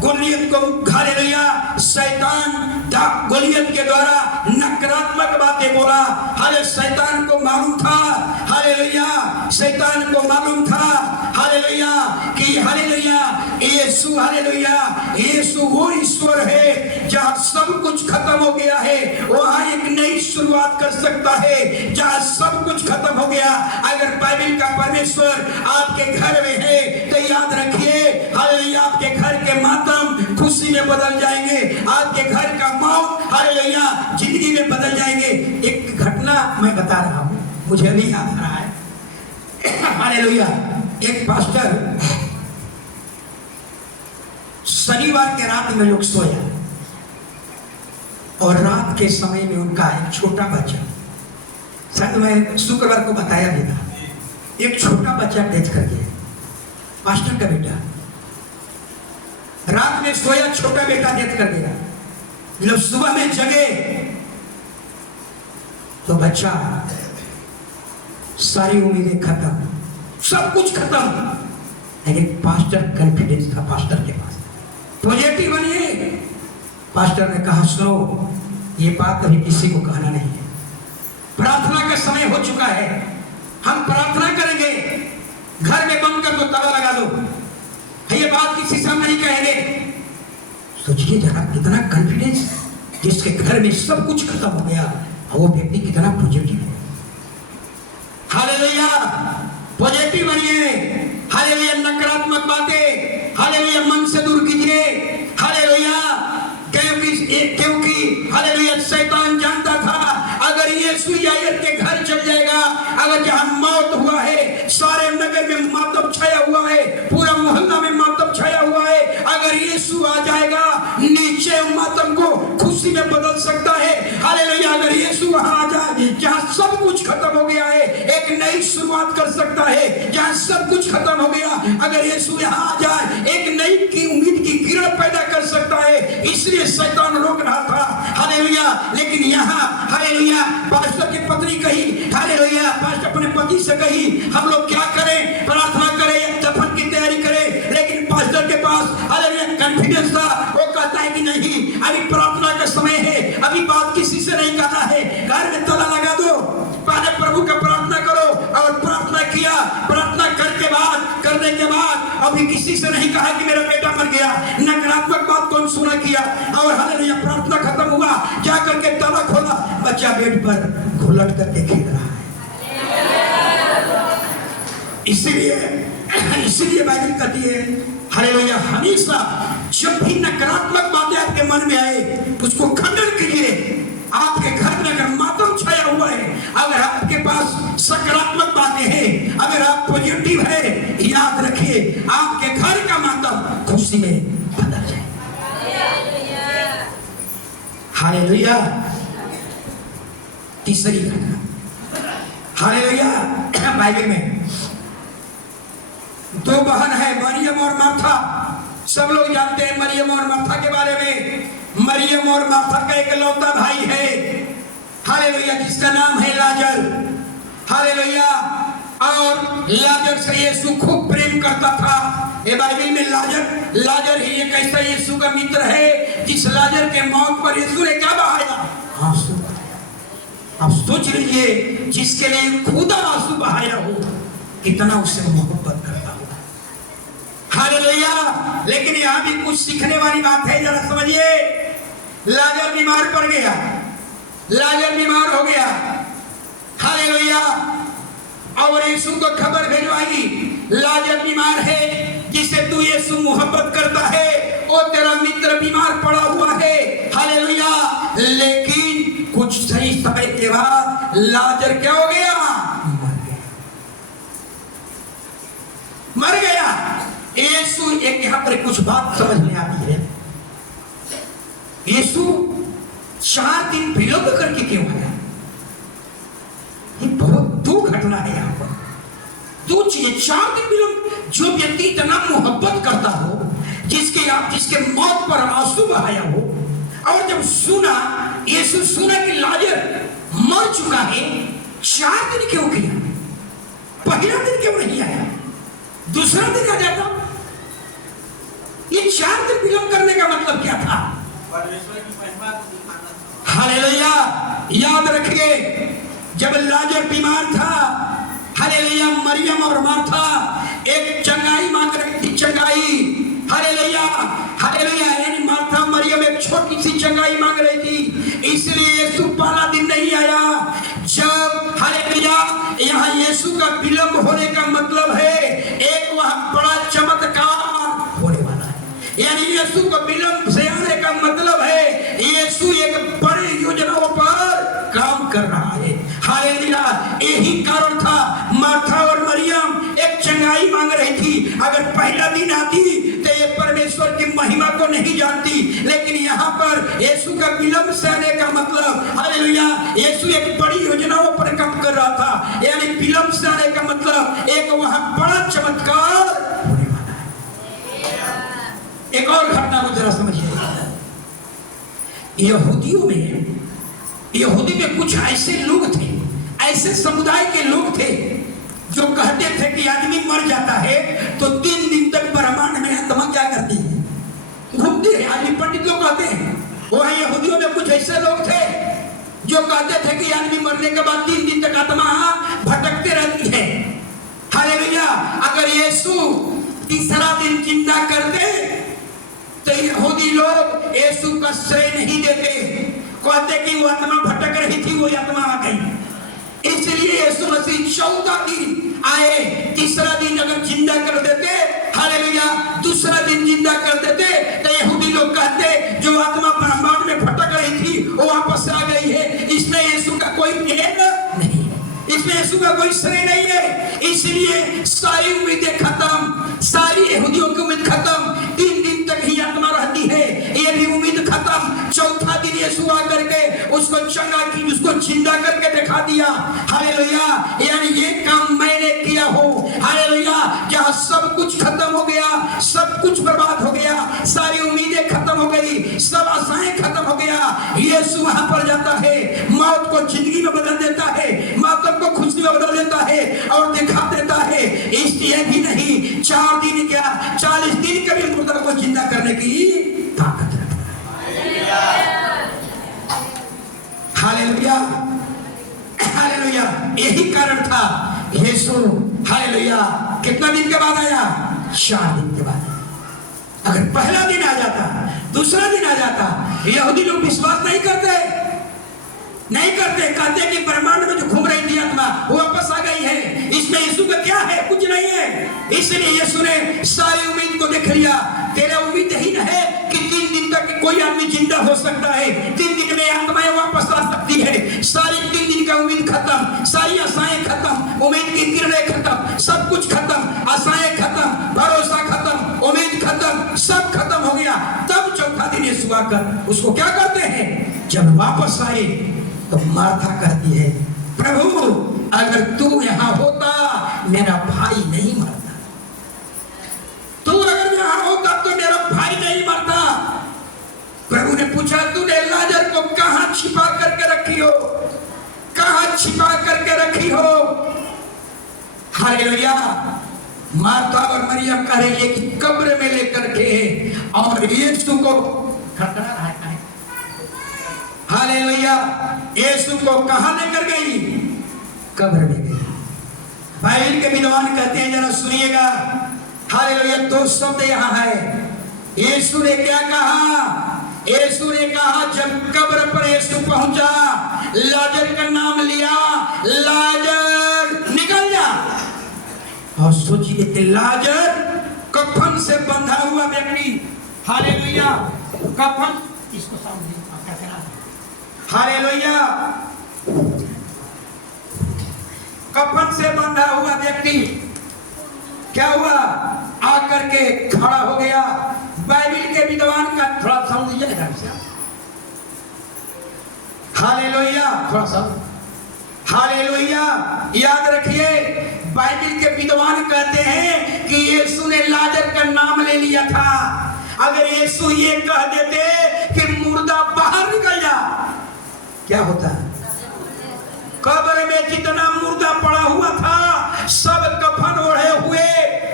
गोलियत को, हालेलुया, शैतान गोलियत के द्वारा नकारात्मक बातें बोला। हाले शैतान को मालूम था, हालेलुया, शैतान को मालूम था, हालेलुया, कि हालेलुया यीशु, हालेलुया, यीशु वो ईश्वर है जहाँ सब कुछ खत्म हो गया है, वहाँ एक नई शुरुआत कर सकता है। जहाँ सब कुछ खत्म हो गया, अगर बाइबल का परमेश्वर आपके घर में है तो याद रखिए, हालेलुया, आपके घर के मातम खुशी में बदल जाएंगे, आपके घर का मौत, हालेलुया, जिंदगी में बदल जाएंगे। एक घटना मैं बता रहा हूं, मुझे अभी याद आ रहा है। हालेलुया। एक पास्टर शनिवार के रात में लोग सोया और रात के समय में उनका एक छोटा बच्चा शायद मैं शुक्रवार को बताया भी था, एक छोटा बच्चा डेथ कर गया, पास्टर का बेटा, रात में सोया, छोटा बेटा डेथ कर गया। जब सुबह में जगे तो बच्चा, सारी उम्मीदें खत्म, सब कुछ खत्म, लेकिन पास्टर कॉन्फिडेंस था पास्टर के पास, पॉजिटिव बनिए। पास्टर ने कहा सुनो, ये बात अभी किसी को कहना नहीं है, प्रार्थना का समय हो चुका है, हम प्रार्थना करेंगे, घर में बंद कर दो, ताला लगा दो, ये बात किसी से हम नहीं कहेंगे। सोचिए जरा कितना कॉन्फिडेंस, जिसके घर में सब कुछ खत्म हो गया, वो व्यक्ति कितना पॉजिटिव है। हालेलुया, पॉजिटिव बनिए। हालेलुया, नकारात्मक बातें हालेलुया मन से दूर कीजिए। हालेलुया, क्योंकि हालेलुया शैतान जानता था अगर यीशु याईर के घर चल जाएगा, अगर जहां मौत हुआ है, सारे नगर में मातम छाया हुआ है, पूरा मोहल्ला में मातम छाया हुआ है, अगर यीशु आ जाएगा नीचे मातम को खुशी में बदल सकता है। हालेलुया, अगर यीशु वहां आ जाए जहां सब कुछ खत्म हो गया है, एक नई शुरुआत कर सकता है। जहां सब कुछ खत्म हो गया, अगर यीशु यहां आ जाए एक नई की उम्मीद की किरण पैदा कर सकता है। इसलिए शैतान रोक रहा था। हालेलुया, लेकिन यहाँ हालेलुया पास्टर की पत्नी कही, हालेलुया पास्टर अपने पति से कही, हम लोग क्या करें, प्रार्थना करें, दफन की तैयारी करें। लेकिन पास्टर के पास हालेलुया कॉन्फिडेंस था, वो कहता है कि नहीं, अभी प्रार्थना का समय है, अभी बात किसी से नहीं करना है, घर में ताला लगा दो, पहले प्रभु का प्रार्थना करो। और प्रार्थना किया, प्रार्थना करने के बाद अभी किसी से नहीं कहा कि मेरा बेटा मर गया, नकारात्मक बात कौन सुना किया। और हालेलुया प्रार्थना खत्म हुआ, जा करके ताला खोला, बच्चा बेड पर घुलट करके खेल रहा है। इसीलिए बाइबल कहती है हालेलुया, हमेशा जब भी नकारात्मक बातें आपके मन में आए उसको खंडन कीजिए। आपके घर में अगर मातम छाया हुआ है, अगर आपके पास सकारात्मक बातें हैं, अगर आप पॉजिटिव है, याद रखिए आपके घर का मातम खुशी में बदल जाए। हालेलुया, तीसरी घटना हालेलुया, बाइबल में दो बहन है, मरियम और मार्था। सब लोग जानते हैं मरियम और मार्था के बारे में। मरियम और मार्था का एक लौता भाई है हालेलुया, जिसका नाम है लाजर। हालेलुया, और लाजर से यीशु खूब प्रेम करता था। ये बाइबल में लाजर ही एक ऐसा यीशु का मित्र है जिस लाजर के मौत पर यीशु ने क्या बहाया, आंसू बहाया। आप सोच लीजिए, जिसके लिए खुदा आंसू बहाया हो, कितना उससे मोहब्बत करता होगा। हालेलुया, लेकिन यहाँ भी कुछ सीखने वाली बात है, जरा समझिए। लाजर बीमार पड़ गया, लाजर बीमार हो गया। हालेलुया, और यीशु को खबर भेजवाई, लाजर बीमार है, जिसे तू यीशु मोहब्बत करता है, वो तेरा मित्र बीमार पड़ा हुआ है। हालेलुया, लेकिन कुछ सही समय के बाद लाजर क्या हो गया, मर गया। यीशु एक यहाँ पर कुछ बात समझ में आती है, यीशु 4 दिन विलंब करके क्यों आया? ये बहुत दो घटना है यहाँ पर, दो चीजें। 4 दिन विलंब, जो व्यक्ति इतना मोहब्बत करता हो, जिसके मौत पर आंसू बहाया हो, और जब सुना यीशु सुना कि लाजर मर चुका है, 4 दिन क्यों किया? पहला दिन क्यों नहीं आया, दूसरा दिन आ जाता? ये 4 दिन विलंब करने का मतलब क्या था? हालेलुया, याद रखिए, जब लाजर बीमार था, हालेलुया मरियम और मार्था एक चंगाई मांग रही थी, चंगाई। हालेलुया, हालेलुया, यानी मार्था मरियम एक छोटी सी चंगाई मांग रही थी, इसलिए यीशु पहला दिन नहीं आया। जब हालेलुया यहाँ यीशु का विलंब होने का मतलब है एक वहां बड़ा चमत्कार होने वाला है, यानी यीशु को विलंब से आने का मतलब है यीशु एक बड़ी योजनाओं पर काम कर रहा है। हालेलुया, यही कारण था मार्था और मरियम एक चंगाई मांग रही थी। अगर पहला दिन आती तो ये परमेश्वर की महिमा को नहीं जानती, लेकिन यहाँ पर यीशु का विलंब से आने का मतलब हालेलुया यीशु एक बड़ी योजनाओं पर काम कर जरा समझिए। यहूदी में कुछ ऐसे लोग थे, ऐसे समुदाय के लोग थे जो कहते थे कि आदमी मर जाता है तो 3 दिन तक ब्रह्मांड में आत्मा क्या करती है, घूमती है। आदमी पंडित लोग कहते हैं, वह यहूदियों में कुछ ऐसे लोग थे जो कहते थे कि आदमी मरने के बाद 3 दिन तक आत्मा भटकते रहती है। हालेलुया। अगर यीशु तीसरा दिन जिंदा कर दे तो यहूदी लोग यीशु का श्रेय नहीं देते, कहते कि वो आत्मा भटक रही थी, वो आत्मा आ गई। इसलिए यीशु मसीह चौथा दिन आए, तीसरा दिन अगर जिंदा कर देते, हालेलुया, दूसरा दिन जिंदा कर देते तो यहूदी लोग कहते जो आत्मा ब्रह्मांड में भटक रही थी वो वापस आ गई है। इसमें यीशु का कोई गेन नहीं, इसमें यीशु का कोई श्रेय नहीं है। इसलिए सारी उम्मीदें खत्म, सारी यहूदियों की उम्मीद खत्म। 3 दिन तक ही आत्मा रहती है, ये भी उम्मीद खत्म। चौथा दिन यीशु आकर के उसको चंगा की, उसको जिंदा करके दिखा दिया। हालेलुया। यानी ये काम मैंने किया हो, हालेलुया। क्या सब कुछ खत्म हो गया, सब कुछ बर्बाद हो गया, सारी उम्मीदें खत्म हो गई, सब आशाएं खत्म हो गया। यीशु वहां पर जाता है, मौत को जिंदगी में बदल देता है, मातम को खुशी में बदल देता है और दिखा देता है। इसलिए भी नहीं, 4 दिन क्या 40 दिन के भी मुर्दा को जिंदा करने की ताकत रखता है। Hallelujah, hallelujah. यही कारण था यीशु, हालेलुया, कितना दिन के बाद आया? 4 दिन के बाद। अगर पहला दिन आ जाता, दूसरा दिन आ जाता, यहूदी लोग विश्वास नहीं करते, कहते कि ब्रह्मांड में जो घूम रही थी आत्मा वो वापस आ गई है, इसमें यीशु का क्या है? कुछ नहीं है। इसलिए यीशु ने सारी उम्मीद को देख लिया। तेरा उम्मीद ही न है कि 3 दिन तक कोई आदमी जिंदा हो सकता है, 3 दिन में आत्माएं वापस आ सकती है। सारी 3 दिन का उम्मीद खत्म, सारी आशाएं खत्म, उम्मीद की किरणें खत्म, सब कुछ खत्म, आशाएं खत्म, भरोसा खत्म, उम्मीद खत्म, सब खत्म हो गया। तब चौथा दिन यीशु आकर उसको क्या करते हैं? जब वापस आए तो मार्था कहती है, प्रभु अगर तू यहां होता मेरा भाई नहीं मरता, तू अगर यहां होता तो मेरा भाई नहीं मरता। प्रभु ने पूछा, तूने लाजर को कहां छिपा करके रखी हो, कहां छिपा करके रखी हो? हालेलुया। मार्था और मरियम कह रही है कि कब्र में लेकर के, और यीशु को खटखटा रहा है। हालेलुया। यीशु को कहां लेकर गई? कब्र में गई। बाइबल के विद्वान कहते हैं, जरा सुनिएगा, हालेलुया, 2 शब्द यहां है। यीशु ने क्या कहा? यीशु ने कहा, जब कब्र पर यीशु पहुंचा, लाजर का नाम लिया, लाजर निकल जा। और सोचिए कि लाजर कफन से बंधा हुआ व्यक्ति, हालेलुया, कफन, इसको समझिए, हालेलुया, कफन से बंधा हुआ व्यक्ति क्या हुआ? आकर के खड़ा हो गया। बाइबल के विद्वान का थोड़ा समझिएगा, हालेलुया, थोड़ा सा, हालेलुया। याद रखिए, बाइबल के विद्वान कहते हैं कि यीशु ने लाजर का नाम ले लिया था। अगर यीशु ये कह देते कि मुर्दा बाहर निकल जा, क्या होता? कब्र में जितना मुर्दा पड़ा हुआ था सब कफन ओढ़े हुए,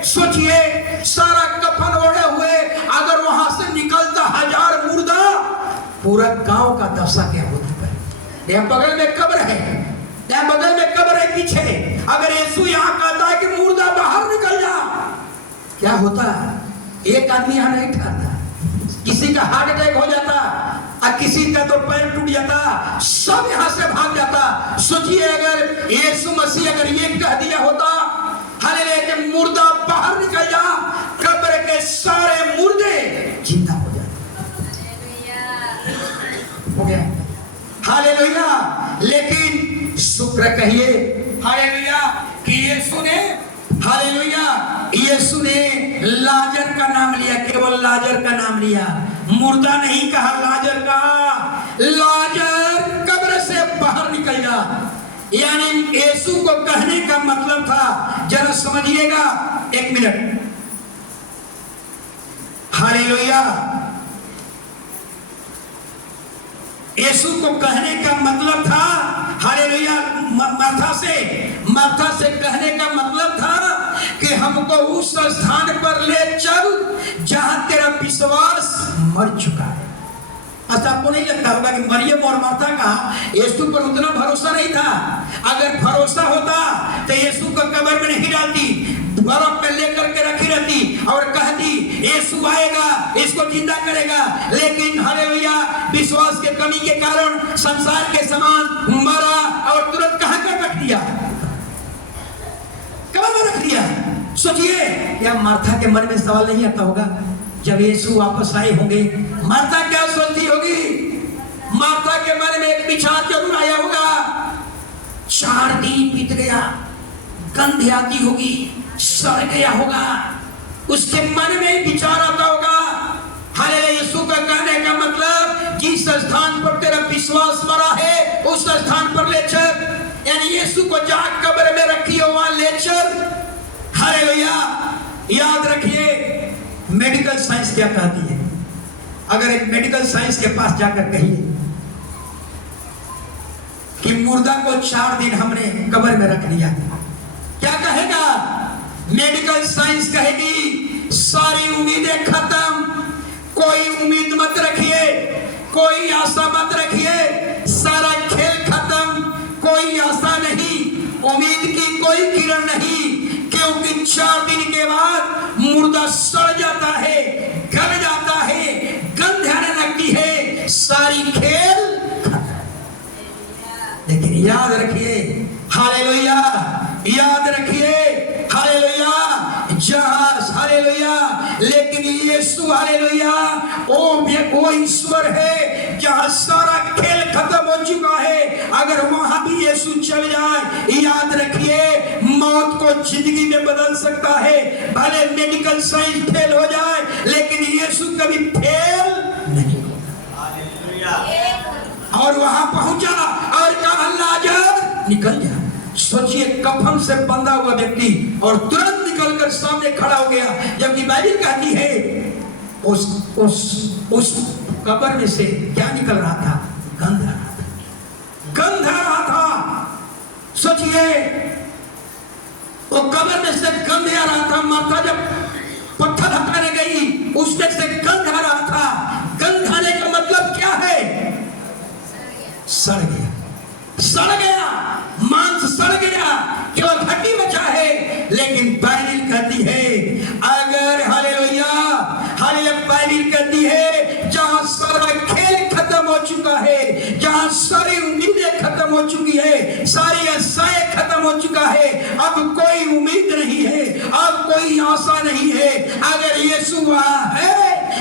सोचिए, सारा कफन ओढ़े हुए, अगर वहां से निकलता 1000 मुर्दा, पूरा गांव का दशा क्या होता है? यहाँ बगल में कब्र है, यहाँ बगल में कब्र है पीछे। अगर यीशु यहाँ कहता है कि मुर्दा बाहर निकल जा, क्या होता? एक आदमी यहाँ नहीं ठहरता, किसी का हार्ट अटैक हो जाता, किसी का तो पैर टूट जाता, सब यहां से भाग जाता। सोचिए, अगर यीशु मसीह अगर ये कह दिया होता, हालेलुया, कि मुर्दा बाहर निकल जा, कब्र के सारे मुर्दे जिंदा हो जाते, हो गया, हालेलुया। लेकिन शुक्र कहिए, हालेलुया, कि यीशु ने, हालेलुया, यीशु ने लाजर का नाम लिया, केवल लाजर का नाम लिया, मुर्दा नहीं कहा, लाजर का। लाजर कब्र से बाहर निकल जा, यानी यीशु को कहने का मतलब था, जरा समझिएगा, 1 मिनट, हालेलुया, यीशु को कहने का मतलब था, हालेलुया, मार्था से कहने का मतलब था कि हमको उस स्थान पर ले चल जहां तेरा विश्वास मर चुका है। अच्छा, आपको नहीं लगता होगा कि मरियम और मार्था का यीशु पर उतना भरोसा नहीं था? अगर भरोसा होता तो यीशु को कब्र में नहीं डालती, बर्फ में लेकर के रखी रहती और कहती यीशु आएगा, इसको जिंदा करेगा। लेकिन हालेलुया, विश्वास के कमी के कारण संसार के समान मरा और तुरंत कहां कर रख दिया? कब्र में रख दिया। सोचिए, क्या मार्था के मन में सवाल नहीं आता होगा जब यीशु वापस आए होंगे? मार्था क्या सोचती होगी? मार्था के मन में एक विचार जरूर आया होगा, 4 दिन बीत गया, गंध आती होगी, सड़ गया होगा। उसके मन में विचार आता होगा। हालेलुया, यीशु का कहने का मतलब जिस स्थान पर तेरा विश्वास मरा है उस स्थान पर ले चल, यानी यीशु को जहां कब्र में रखी हो वहां ले चल। हालेलुया, याद रखिए मेडिकल साइंस क्या कहती है। अगर एक मेडिकल साइंस के पास जाकर कहिए कि मुर्दा को 4 दिन हमने कब्र में रख दिया, क्या कहेगा? मेडिकल साइंस कहेगी सारी उम्मीदें खत्म, कोई उम्मीद मत रखिए, कोई आशा मत रखिए, सारा खेल खत्म, कोई आशा नहीं, उम्मीद की कोई किरण नहीं, क्योंकि 4 दिन के बाद मुर्दा सड़ जाता है, गल जाता है, गंध आने लगती है, सारी खेल खत्म। लेकिन याद रखिए, हालेलुया, याद रखिए, हालेलुया, जहां हालेलुया, लेकिन यीशु हालेलुया वो ईश्वर है जहां सारा खेल खत्म हो चुका है। अगर वहां भी यीशु चल जाए, याद रखिए मौत को जिंदगी में बदल सकता है। भले मेडिकल साइंस फेल हो जाए लेकिन यीशु कभी फेल नहीं होगा। और वहां पहुंचा और कहा लाजर निकल जा। सोचिए, कफन से बंधा हुआ व्यक्ति और तुरंत निकलकर सामने खड़ा हो गया, जबकि बाइबल कहती है उस कब्र में से क्या निकल रहा था? गंध आ रहा था, गंध आ रहा था। सोचिए, वो कब्र में से गंध आ रहा था। माता जब पत्थर हटाने गई उसमें से गंध आ रहा था। गंध आने का मतलब क्या है? सड़ गया, सड़ गया, मांस सड़ गया, केवल हड्डी बचा है। लेकिन बाइबल कहती है, अगर हालेलुया, हालेलुया, बाइबल कहती है जहां सारा खेल खत्म हो चुका है, जहां सारी उम्मीदें खत्म हो चुकी है, सारी आशाएं खत्म हो चुका है, अब कोई उम्मीद नहीं है, अब कोई आशा नहीं है। अगर यीशु वहां है,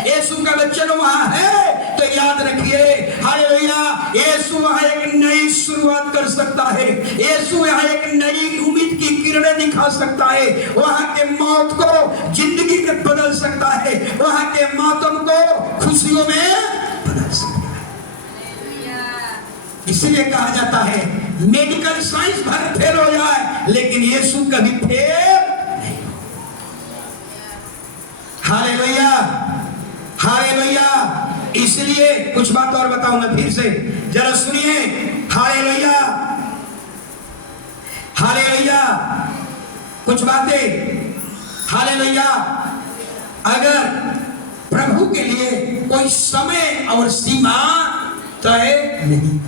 यीशु का वचन वहां है, तो याद रखिए हालेलुया, यीशु वहां एक नई शुरुआत कर सकता है। यीशु यहाँ एक नई उम्मीद की किरणें दिखा सकता है। वहां के मौत को जिंदगी में बदल सकता है, वहां के मातम को खुशियों में बदल सकता है। इसलिए कहा जाता है मेडिकल साइंस भर फेल हो जाए लेकिन यीशु कभी फेल नहीं। Hallelujah, hallelujah. इसलिए कुछ बात और बताऊंगा फिर से, जरा सुनिए। हालेलुया, हालेलुया, कुछ बातें। हालेलुया, अगर प्रभु के लिए कोई समय और सीमा तय नहीं,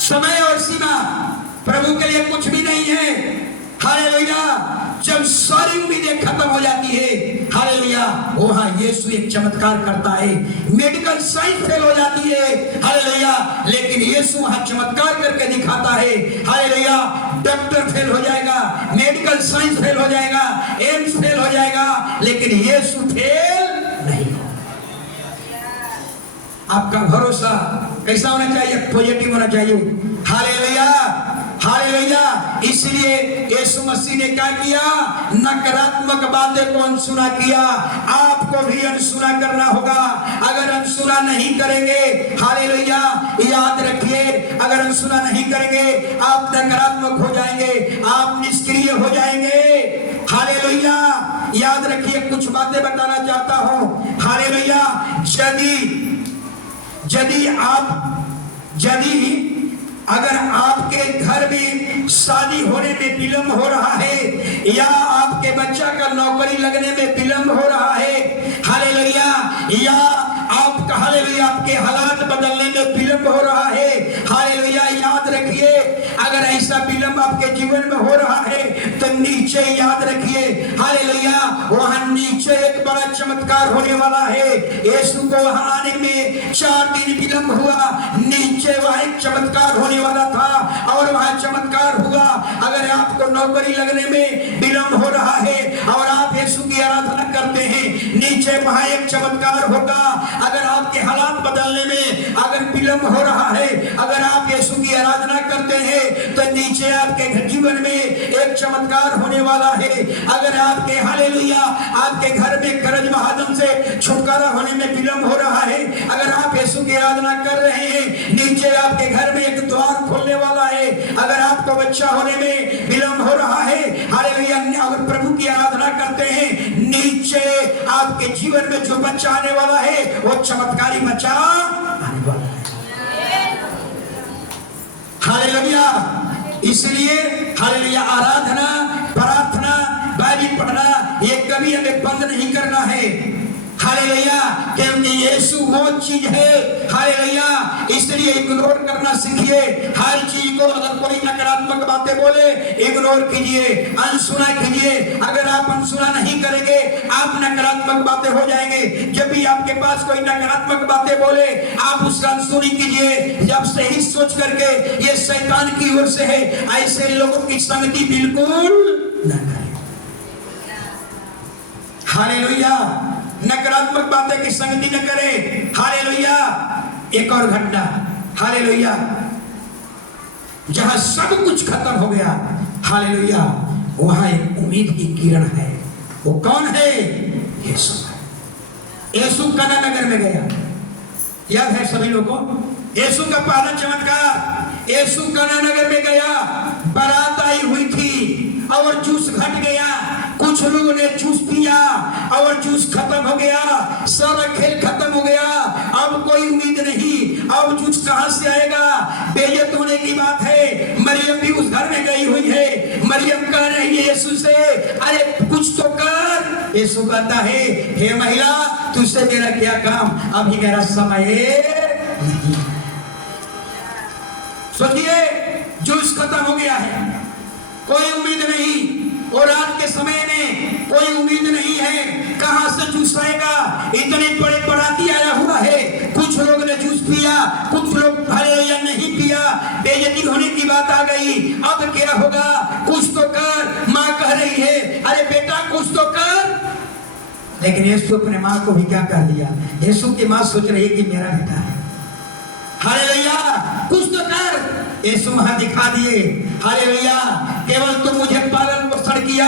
समय और सीमा प्रभु के लिए कुछ भी नहीं है। हालेलुया, जब सारी उम्मीदें खत्म हो जाती है, हालेलुया, वहां यीशु एक चमत्कार करता है। मेडिकल साइंस फेल हो जाती है, हालेलुया, लेकिन यीशु वहां चमत्कार करके दिखाता है। हालेलुया, डॉक्टर फेल हो जाएगा, मेडिकल साइंस फेल हो जाएगा, एम्स फेल हो जाएगा, लेकिन यीशु फेल नहीं। आपका भरोसा कैसा होना चाहिए? पॉजिटिव होना चाहिए। Hallelujah, hallelujah. इसलिए यीशु मसीह ने क्या किया? नकारात्मक बातें को अनसुना किया। आपको भी अनसुना करना होगा। अगर अनसुना नहीं करेंगे, हालेलुया, याद रखिए, अगर अनसुना नहीं करेंगे आप नकारात्मक हो जाएंगे, आप निष्क्रिय हो जाएंगे। हालेलुया, याद रखिए, कुछ बातें बताना चाहता हूं। हालेलुया, यदि आप यदि अगर आपके घर में शादी होने में विलंब हो रहा है या आपके बच्चा का नौकरी लगने में विलंब हो रहा है, हालेलुया, या आपका हालेलुया आपके हालात बदलने में विलंब हो रहा है, हालेलुया, याद रखिए अगर ऐसा विलंब आपके जीवन में हो रहा है तो नीचे याद रखिए, हालेलुया, वहां नीचे एक बड़ा चमत्कार होने वाला है। यीशु को वहां आने में 4 दिन विलंब हुआ, नीचे वहां एक चमत्कार होने वाला था और वहां चमत्कार हुआ। अगर आपको नौकरी लगने में विलंब हो रहा है और आप यीशु की आराधना करते हैं, नीचे वहां एक चमत्कार होगा। अगर आपके हालात बदलने में अगर विलंब हो रहा है, अगर आप यीशु की आराधना करते हैं तो नीचे आपके जीवन में एक चमत्कार होने वाला है। अगर आपके हालेलुया आपके घर में कर्ज महाजन से छुटकारा होने में विलंब हो रहा है, अगर आप यीशु की आराधना कर रहे हैं, नीचे आपके घर में एक द्वार खोलने वाला है। अगर आपको बच्चा होने में विलंब हो रहा है, हालेलुया, अगर प्रभु की आराधना करते हैं, नीचे आपके जीवन में जो बच्चा आने वाला है वो चमत्कारी बच्चा आने वाला है। हालेलुया, इसलिए हालेलुया आराधना, प्रार्थना, बाइबल पढ़ना ये कभी हमें बंद नहीं करना है। हालेलुया, क्योंकि यीशु वो चीज है, हालेलुया, इसलिए इग्नोर करना सीखिए। हर चीज को अगर कोई नकारात्मक बातें बोले इग्नोर कीजिए, अनसुना कीजिए। अगर आप अनसुना नहीं करेंगे आप नकारात्मक बातें हो जाएंगे। जब भी आपके पास कोई नकारात्मक बातें बोले आप उसका अनसुनी कीजिए, जब सही सोच करके ये शैतान की ओर से है, ऐसे लोगों की संगति बिल्कुल न करें। हालेलुया, नकारात्मक बातें की संगति न करें। हालेलुया, एक और घटना, हालेलुया, जहां सब कुछ खत्म हो गया, हालेलुया, वहां एक उम्मीद की किरण है। वो कौन है? यीशु। यीशु कना नगर में गया, याद है सभी लोगों को? यीशु का पहला चमत्कार, यीशु कना नगर में गया, बारात आई हुई थी और जूस घट गया। कुछ लोगों ने जूस पिया और जूस खत्म हो गया, सारा खेल खत्म हो गया। अब कोई उम्मीद नहीं, अब जूस कहां से आएगा? बेइज्जत होने की बात है। मरियम भी उस घर में गई हुई है। मरियम कह रही है यीशु से, अरे कुछ तो कर। यीशु कहता है, हे महिला, तुझसे मेरा क्या काम, अभी मेरा समय नहीं। सोचिए, जूस खत्म हो गया है, कोई उम्मीद नहीं, और रात के समय में कोई उम्मीद नहीं है, कहां से जूस आएगा? इतने बड़े बराती आया हुआ है, कुछ लोग ने जूस पिया, कुछ लोग भले या नहीं पिया, बेइज्जती होने की बात आ गई। अब क्या होगा? कुछ तो कर। माँ कह रही है, अरे बेटा कुछ तो कर। लेकिन यीशु अपने माँ को भी क्या कर दिया? यीशु की माँ सोच रही है कि मेरा बेटा है, हालेलुया, कुछ तो कर। यीशु वहां दिखा दिए, हालेलुया, केवल तुम मुझे पालन पोषण किया,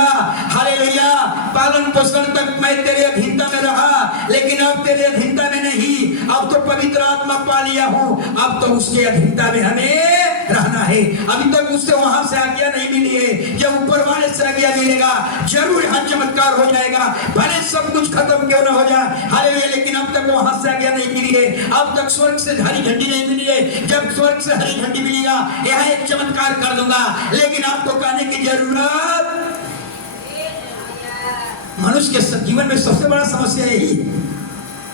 हालेलुया, पालन पोषण तक मैं तेरे अधीनता में रहा, लेकिन अब तेरे अधीनता में नहीं, अब तो पवित्र आत्मा पा लिया हूं, अब तो उसके अधीनता में हमें रहना है। अभी तक उससे वहां से आज्ञा नहीं मिली है, जब ऊपर वाले से आज्ञा मिलेगा जरूर यहाँ चमत्कार हो जाएगा, भले सब कुछ खत्म क्यों ना हो जाए, हालेलुया, लेकिन अब तक वहां से आज्ञा नहीं मिली है, अब तक स्वर्ग से हरी झंडी नहीं मिली है। जब स्वर्ग से हरी झंडी मिलेगा यहाँ एक चमत्कार कर दूंगा, लेकिन आपको कहने की जरूरत। मनुष्य के जीवन में सबसे बड़ा समस्या यही है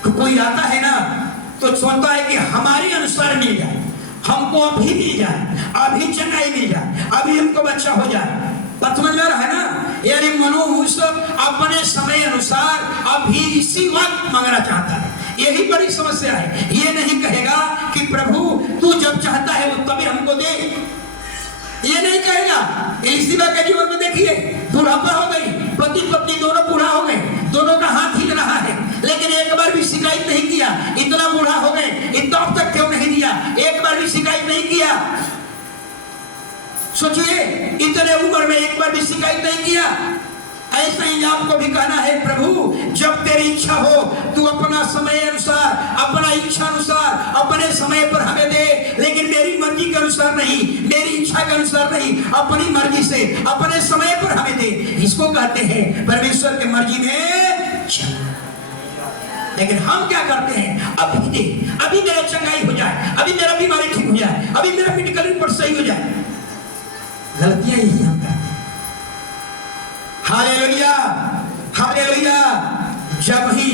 कि कोई आता है ना तो सोचता है कि हमारे अनुसार मिल जाए, हमको अभी मिल जाए, अभी चंगाई मिल जाए, अभी हमको बच्चा हो जाए। बात समझ में रहा है ना? यानी मनुष्य अपने समय अनुसार अभी इसी वक्त मांगना चाहता है। यही बड़ी समस्या है। ये नहीं कहेगा कि प्रभु तू जब चाहता है वो तभी हमको दे, ये नहीं कहेगा। इसी बात के जीवन में देखिए, बुढ़ापा हो गई, पति पत्नी दोनों बूढ़ा हो गए, दोनों का हाथ हिल रहा है, लेकिन एक बार भी शिकायत नहीं किया, इतना बूढ़ा हो गए, इतना अब तक क्यों नहीं दिया, एक बार भी शिकायत नहीं किया। सोचिए, इतने उम्र में एक बार भी शिकायत नहीं किया। ऐसा ही आपको भी कहना है, प्रभु जब तेरी इच्छा हो तू अपना समय अनुसार, अपना इच्छा अनुसार, अपने समय पर हमें दे, लेकिन मेरी मर्जी के अनुसार नहीं, मेरी इच्छा के अनुसार नहीं, अपनी मर्जी से अपने समय पर हमें दे। इसको कहते हैं परमेश्वर के मर्जी में चल। लेकिन हम क्या करते हैं, अभी दे, अभी मेरा चंगाई हो जाए, अभी मेरा बीमारी ठीक हो जाए, अभी मेरा मेडिकल रिपोर्ट सही हो जाए। गलतियां यही हम करते हैं। Hallelujah, hallelujah. जब ही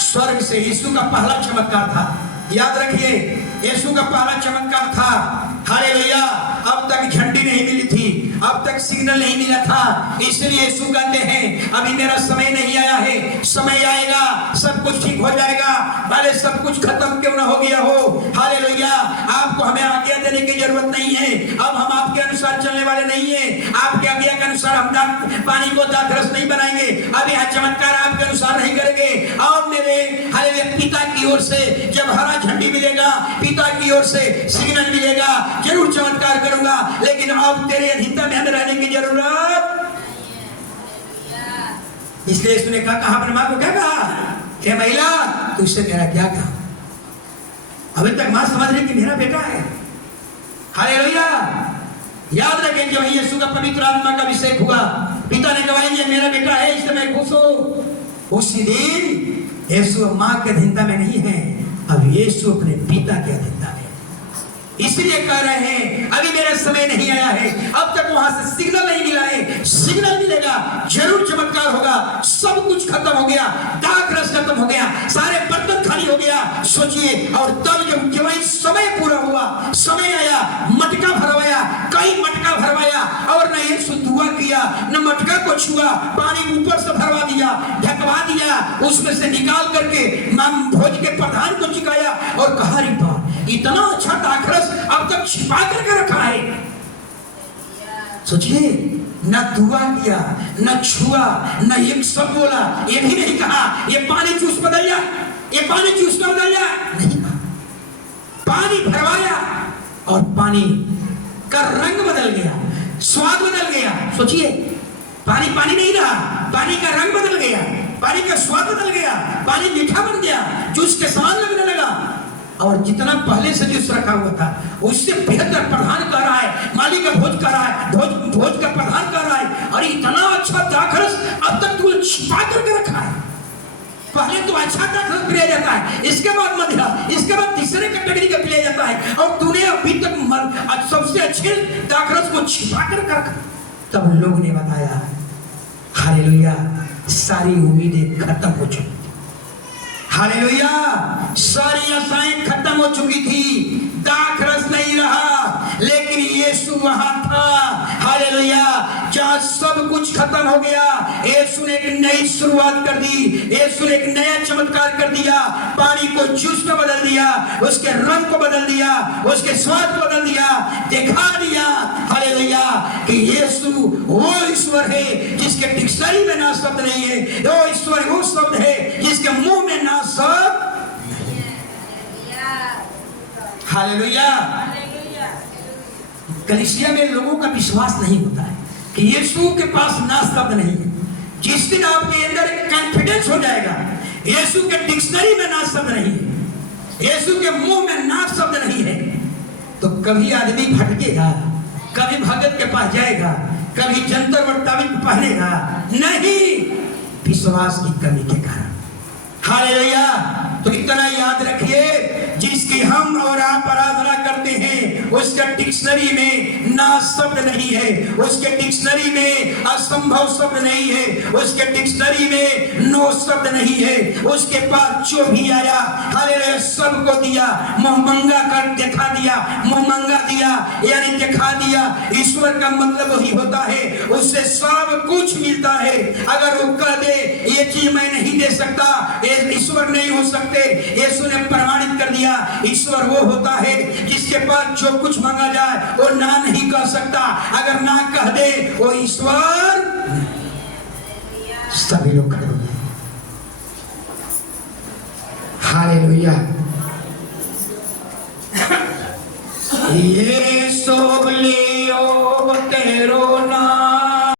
स्वर्ग से यीशु का पहला चमत्कार था, याद रखिए, यीशु का पहला चमत्कार था। हालेलुया। अब तक झंडी नहीं मिली थी, अब तक सिग्नल नहीं मिला था, इसलिए यीशु कहते हैं अभी मेरा समय नहीं आया है, समय आएगा, सब कुछ ठीक हो जाएगा, भले सब कुछ खत्म क्यों ना हो गया हो। हालेलुया। आपको हमें आज्ञा देने की जरूरत नहीं है, अब हम आपके अनुसार चलने वाले नहीं है, आपके आज्ञा के अनुसार हम पानी को दाखरस नहीं बनाएंगे, अब यह चमत्कार आपके अनुसार नहीं करेंगे। और मेरे हालेलुया पिता की ओर से जब हरा झंडी मिलेगा, पिता की ओर से सिग्नल मिलेगा, जरूर चमत्कार करूंगा, लेकिन अब तेरे अधीनता में हमें रहने की जरूरत। इसलिए इसने कहा अपने मां को, क्या कहा, हे महिला तुझसे मेरा क्या कहा। अभी तक मां समझ रही कि मेरा बेटा है। हालेलुया। याद रखें जब यीशु का पवित्र आत्मा का अभिषेक हुआ, पिता ने गवाही दी मेरा बेटा है, इससे मैं खुश हूं। उसी दिन यीशु मां के अधीनता में नहीं है, अब यीशु अपने पिता के अधीनता में। इसलिए कह रहे हैं अभी मेरा समय नहीं आया है, अब तक वहां से सिग्नल नहीं मिला है, सिग्नल मिलेगा, जरूर चमत्कार होगा। सब कुछ खत्म हो गया, दाख रस खत्म हो गया, सारे बर्तन खाली हो गया। सोचिए, और तब जब वही समय पूरा हुआ, समय आया, मटका भरवाया, कई मटका भरवाया, और न यीशु दुआ किया, न मटका को छुआ, पानी ऊपर से भरवा दिया, ढकवा दिया, उसमें से निकाल करके भोज के प्रधान को चिकाया और कहा, रे बाप, इतना अच्छा दाखरस अब तक छिपा करके रखा है। सोचिए, न दुआ किया, न छुआ, न एक सब बोला, ये भी नहीं कहा ये पानी जूस बदल जा, ये पानी जूस में बदल जा, नहीं कहा। पानी भरवाया और पानी का रंग बदल गया, स्वाद बदल गया। सोचिए, पानी पानी नहीं रहा, पानी का रंग बदल गया, पानी का स्वाद बदल गया, पानी मीठा बन गया, जूस के समान लगने लगा। और जितना पहले से जूस रखा हुआ था उससे बेहतर प्रधान कर रहा है, मालिक का भोज कर रहा है, भोज का प्रधान कर रहा है। और इतना अच्छा दाखरस अब तक तू छिपा करके रखा है। पहले तो अच्छा दाखरस पिया जाता है, इसके बाद मदिरा, इसके बाद तीसरे कैटेगरी का पिया जाता है, और तूने अभी तक सबसे अच्छे दाखरस को छिपा कर रखा। तब लोग ने बताया, हालेलुया, सारी उम्मीदें खत्म हो चुकी, हालेलुया, सारी आशाएं खत्म हो चुकी थी, दाखरस नहीं रहा, लेकिन यीशु वहां था। हालेलुया। जहां सब कुछ खत्म हो गया, यीशु ने एक नई शुरुआत कर दी, यीशु ने एक नया चमत्कार कर दिया, पानी को जूस में बदल दिया, उसके रंग को बदल दिया, उसके स्वाद को बदल दिया, दिखा दिया, हालेलुया, कि यीशु वो ईश्वर है जिसके डिक्शनरी में ना शब्द नहीं है, वो ईश्वर वो शब्द है जिसके मुंह में ना शब्द। हालेलुया। कलीसिया में लोगों का विश्वास नहीं होता है कि यीशु के पास ना शब्द नहीं है। जिस दिन आपके अंदर एक कॉन्फिडेंस हो जाएगा, यीशु के डिक्शनरी में ना शब्द नहीं है, यीशु के मुंह में ना शब्द नहीं है, तो कभी आदमी भटकेगा, कभी भगत के पास जाएगा, कभी जंतर वर्तावित पहनेगा नहीं, विश्वास की कमी के कारण। हालेलुया। तो इतना याद रखिए, जिसकी हम और आप आराधना करते हैं उसका डिक्शनरी में ना शब्द नहीं है, उसके डिक्शनरी में असंभव शब्द नहीं है, उसके डिक्शनरी में नो शब्द नहीं है। उसके पास जो भी आया, हालेलुया, सबको दिया, मुहमंगा कर दिखा दिया, मुहमंगा दिया यानी दिखा दिया। ईश्वर का मतलब वही होता है, उससे सब कुछ मिलता है। अगर वो कह दे ये चीज मैं नहीं दे सकता, ईश्वर नहीं हो सकते, यीशु ने प्रमाणित कर दिया, ईश्वर वो होता है जिसके पास जो कुछ मांगा जाए वो ना नहीं कह सकता। अगर ना कह दे वो ईश्वर। सभी लोग खड़े हो गए। हालेलुया। यीशु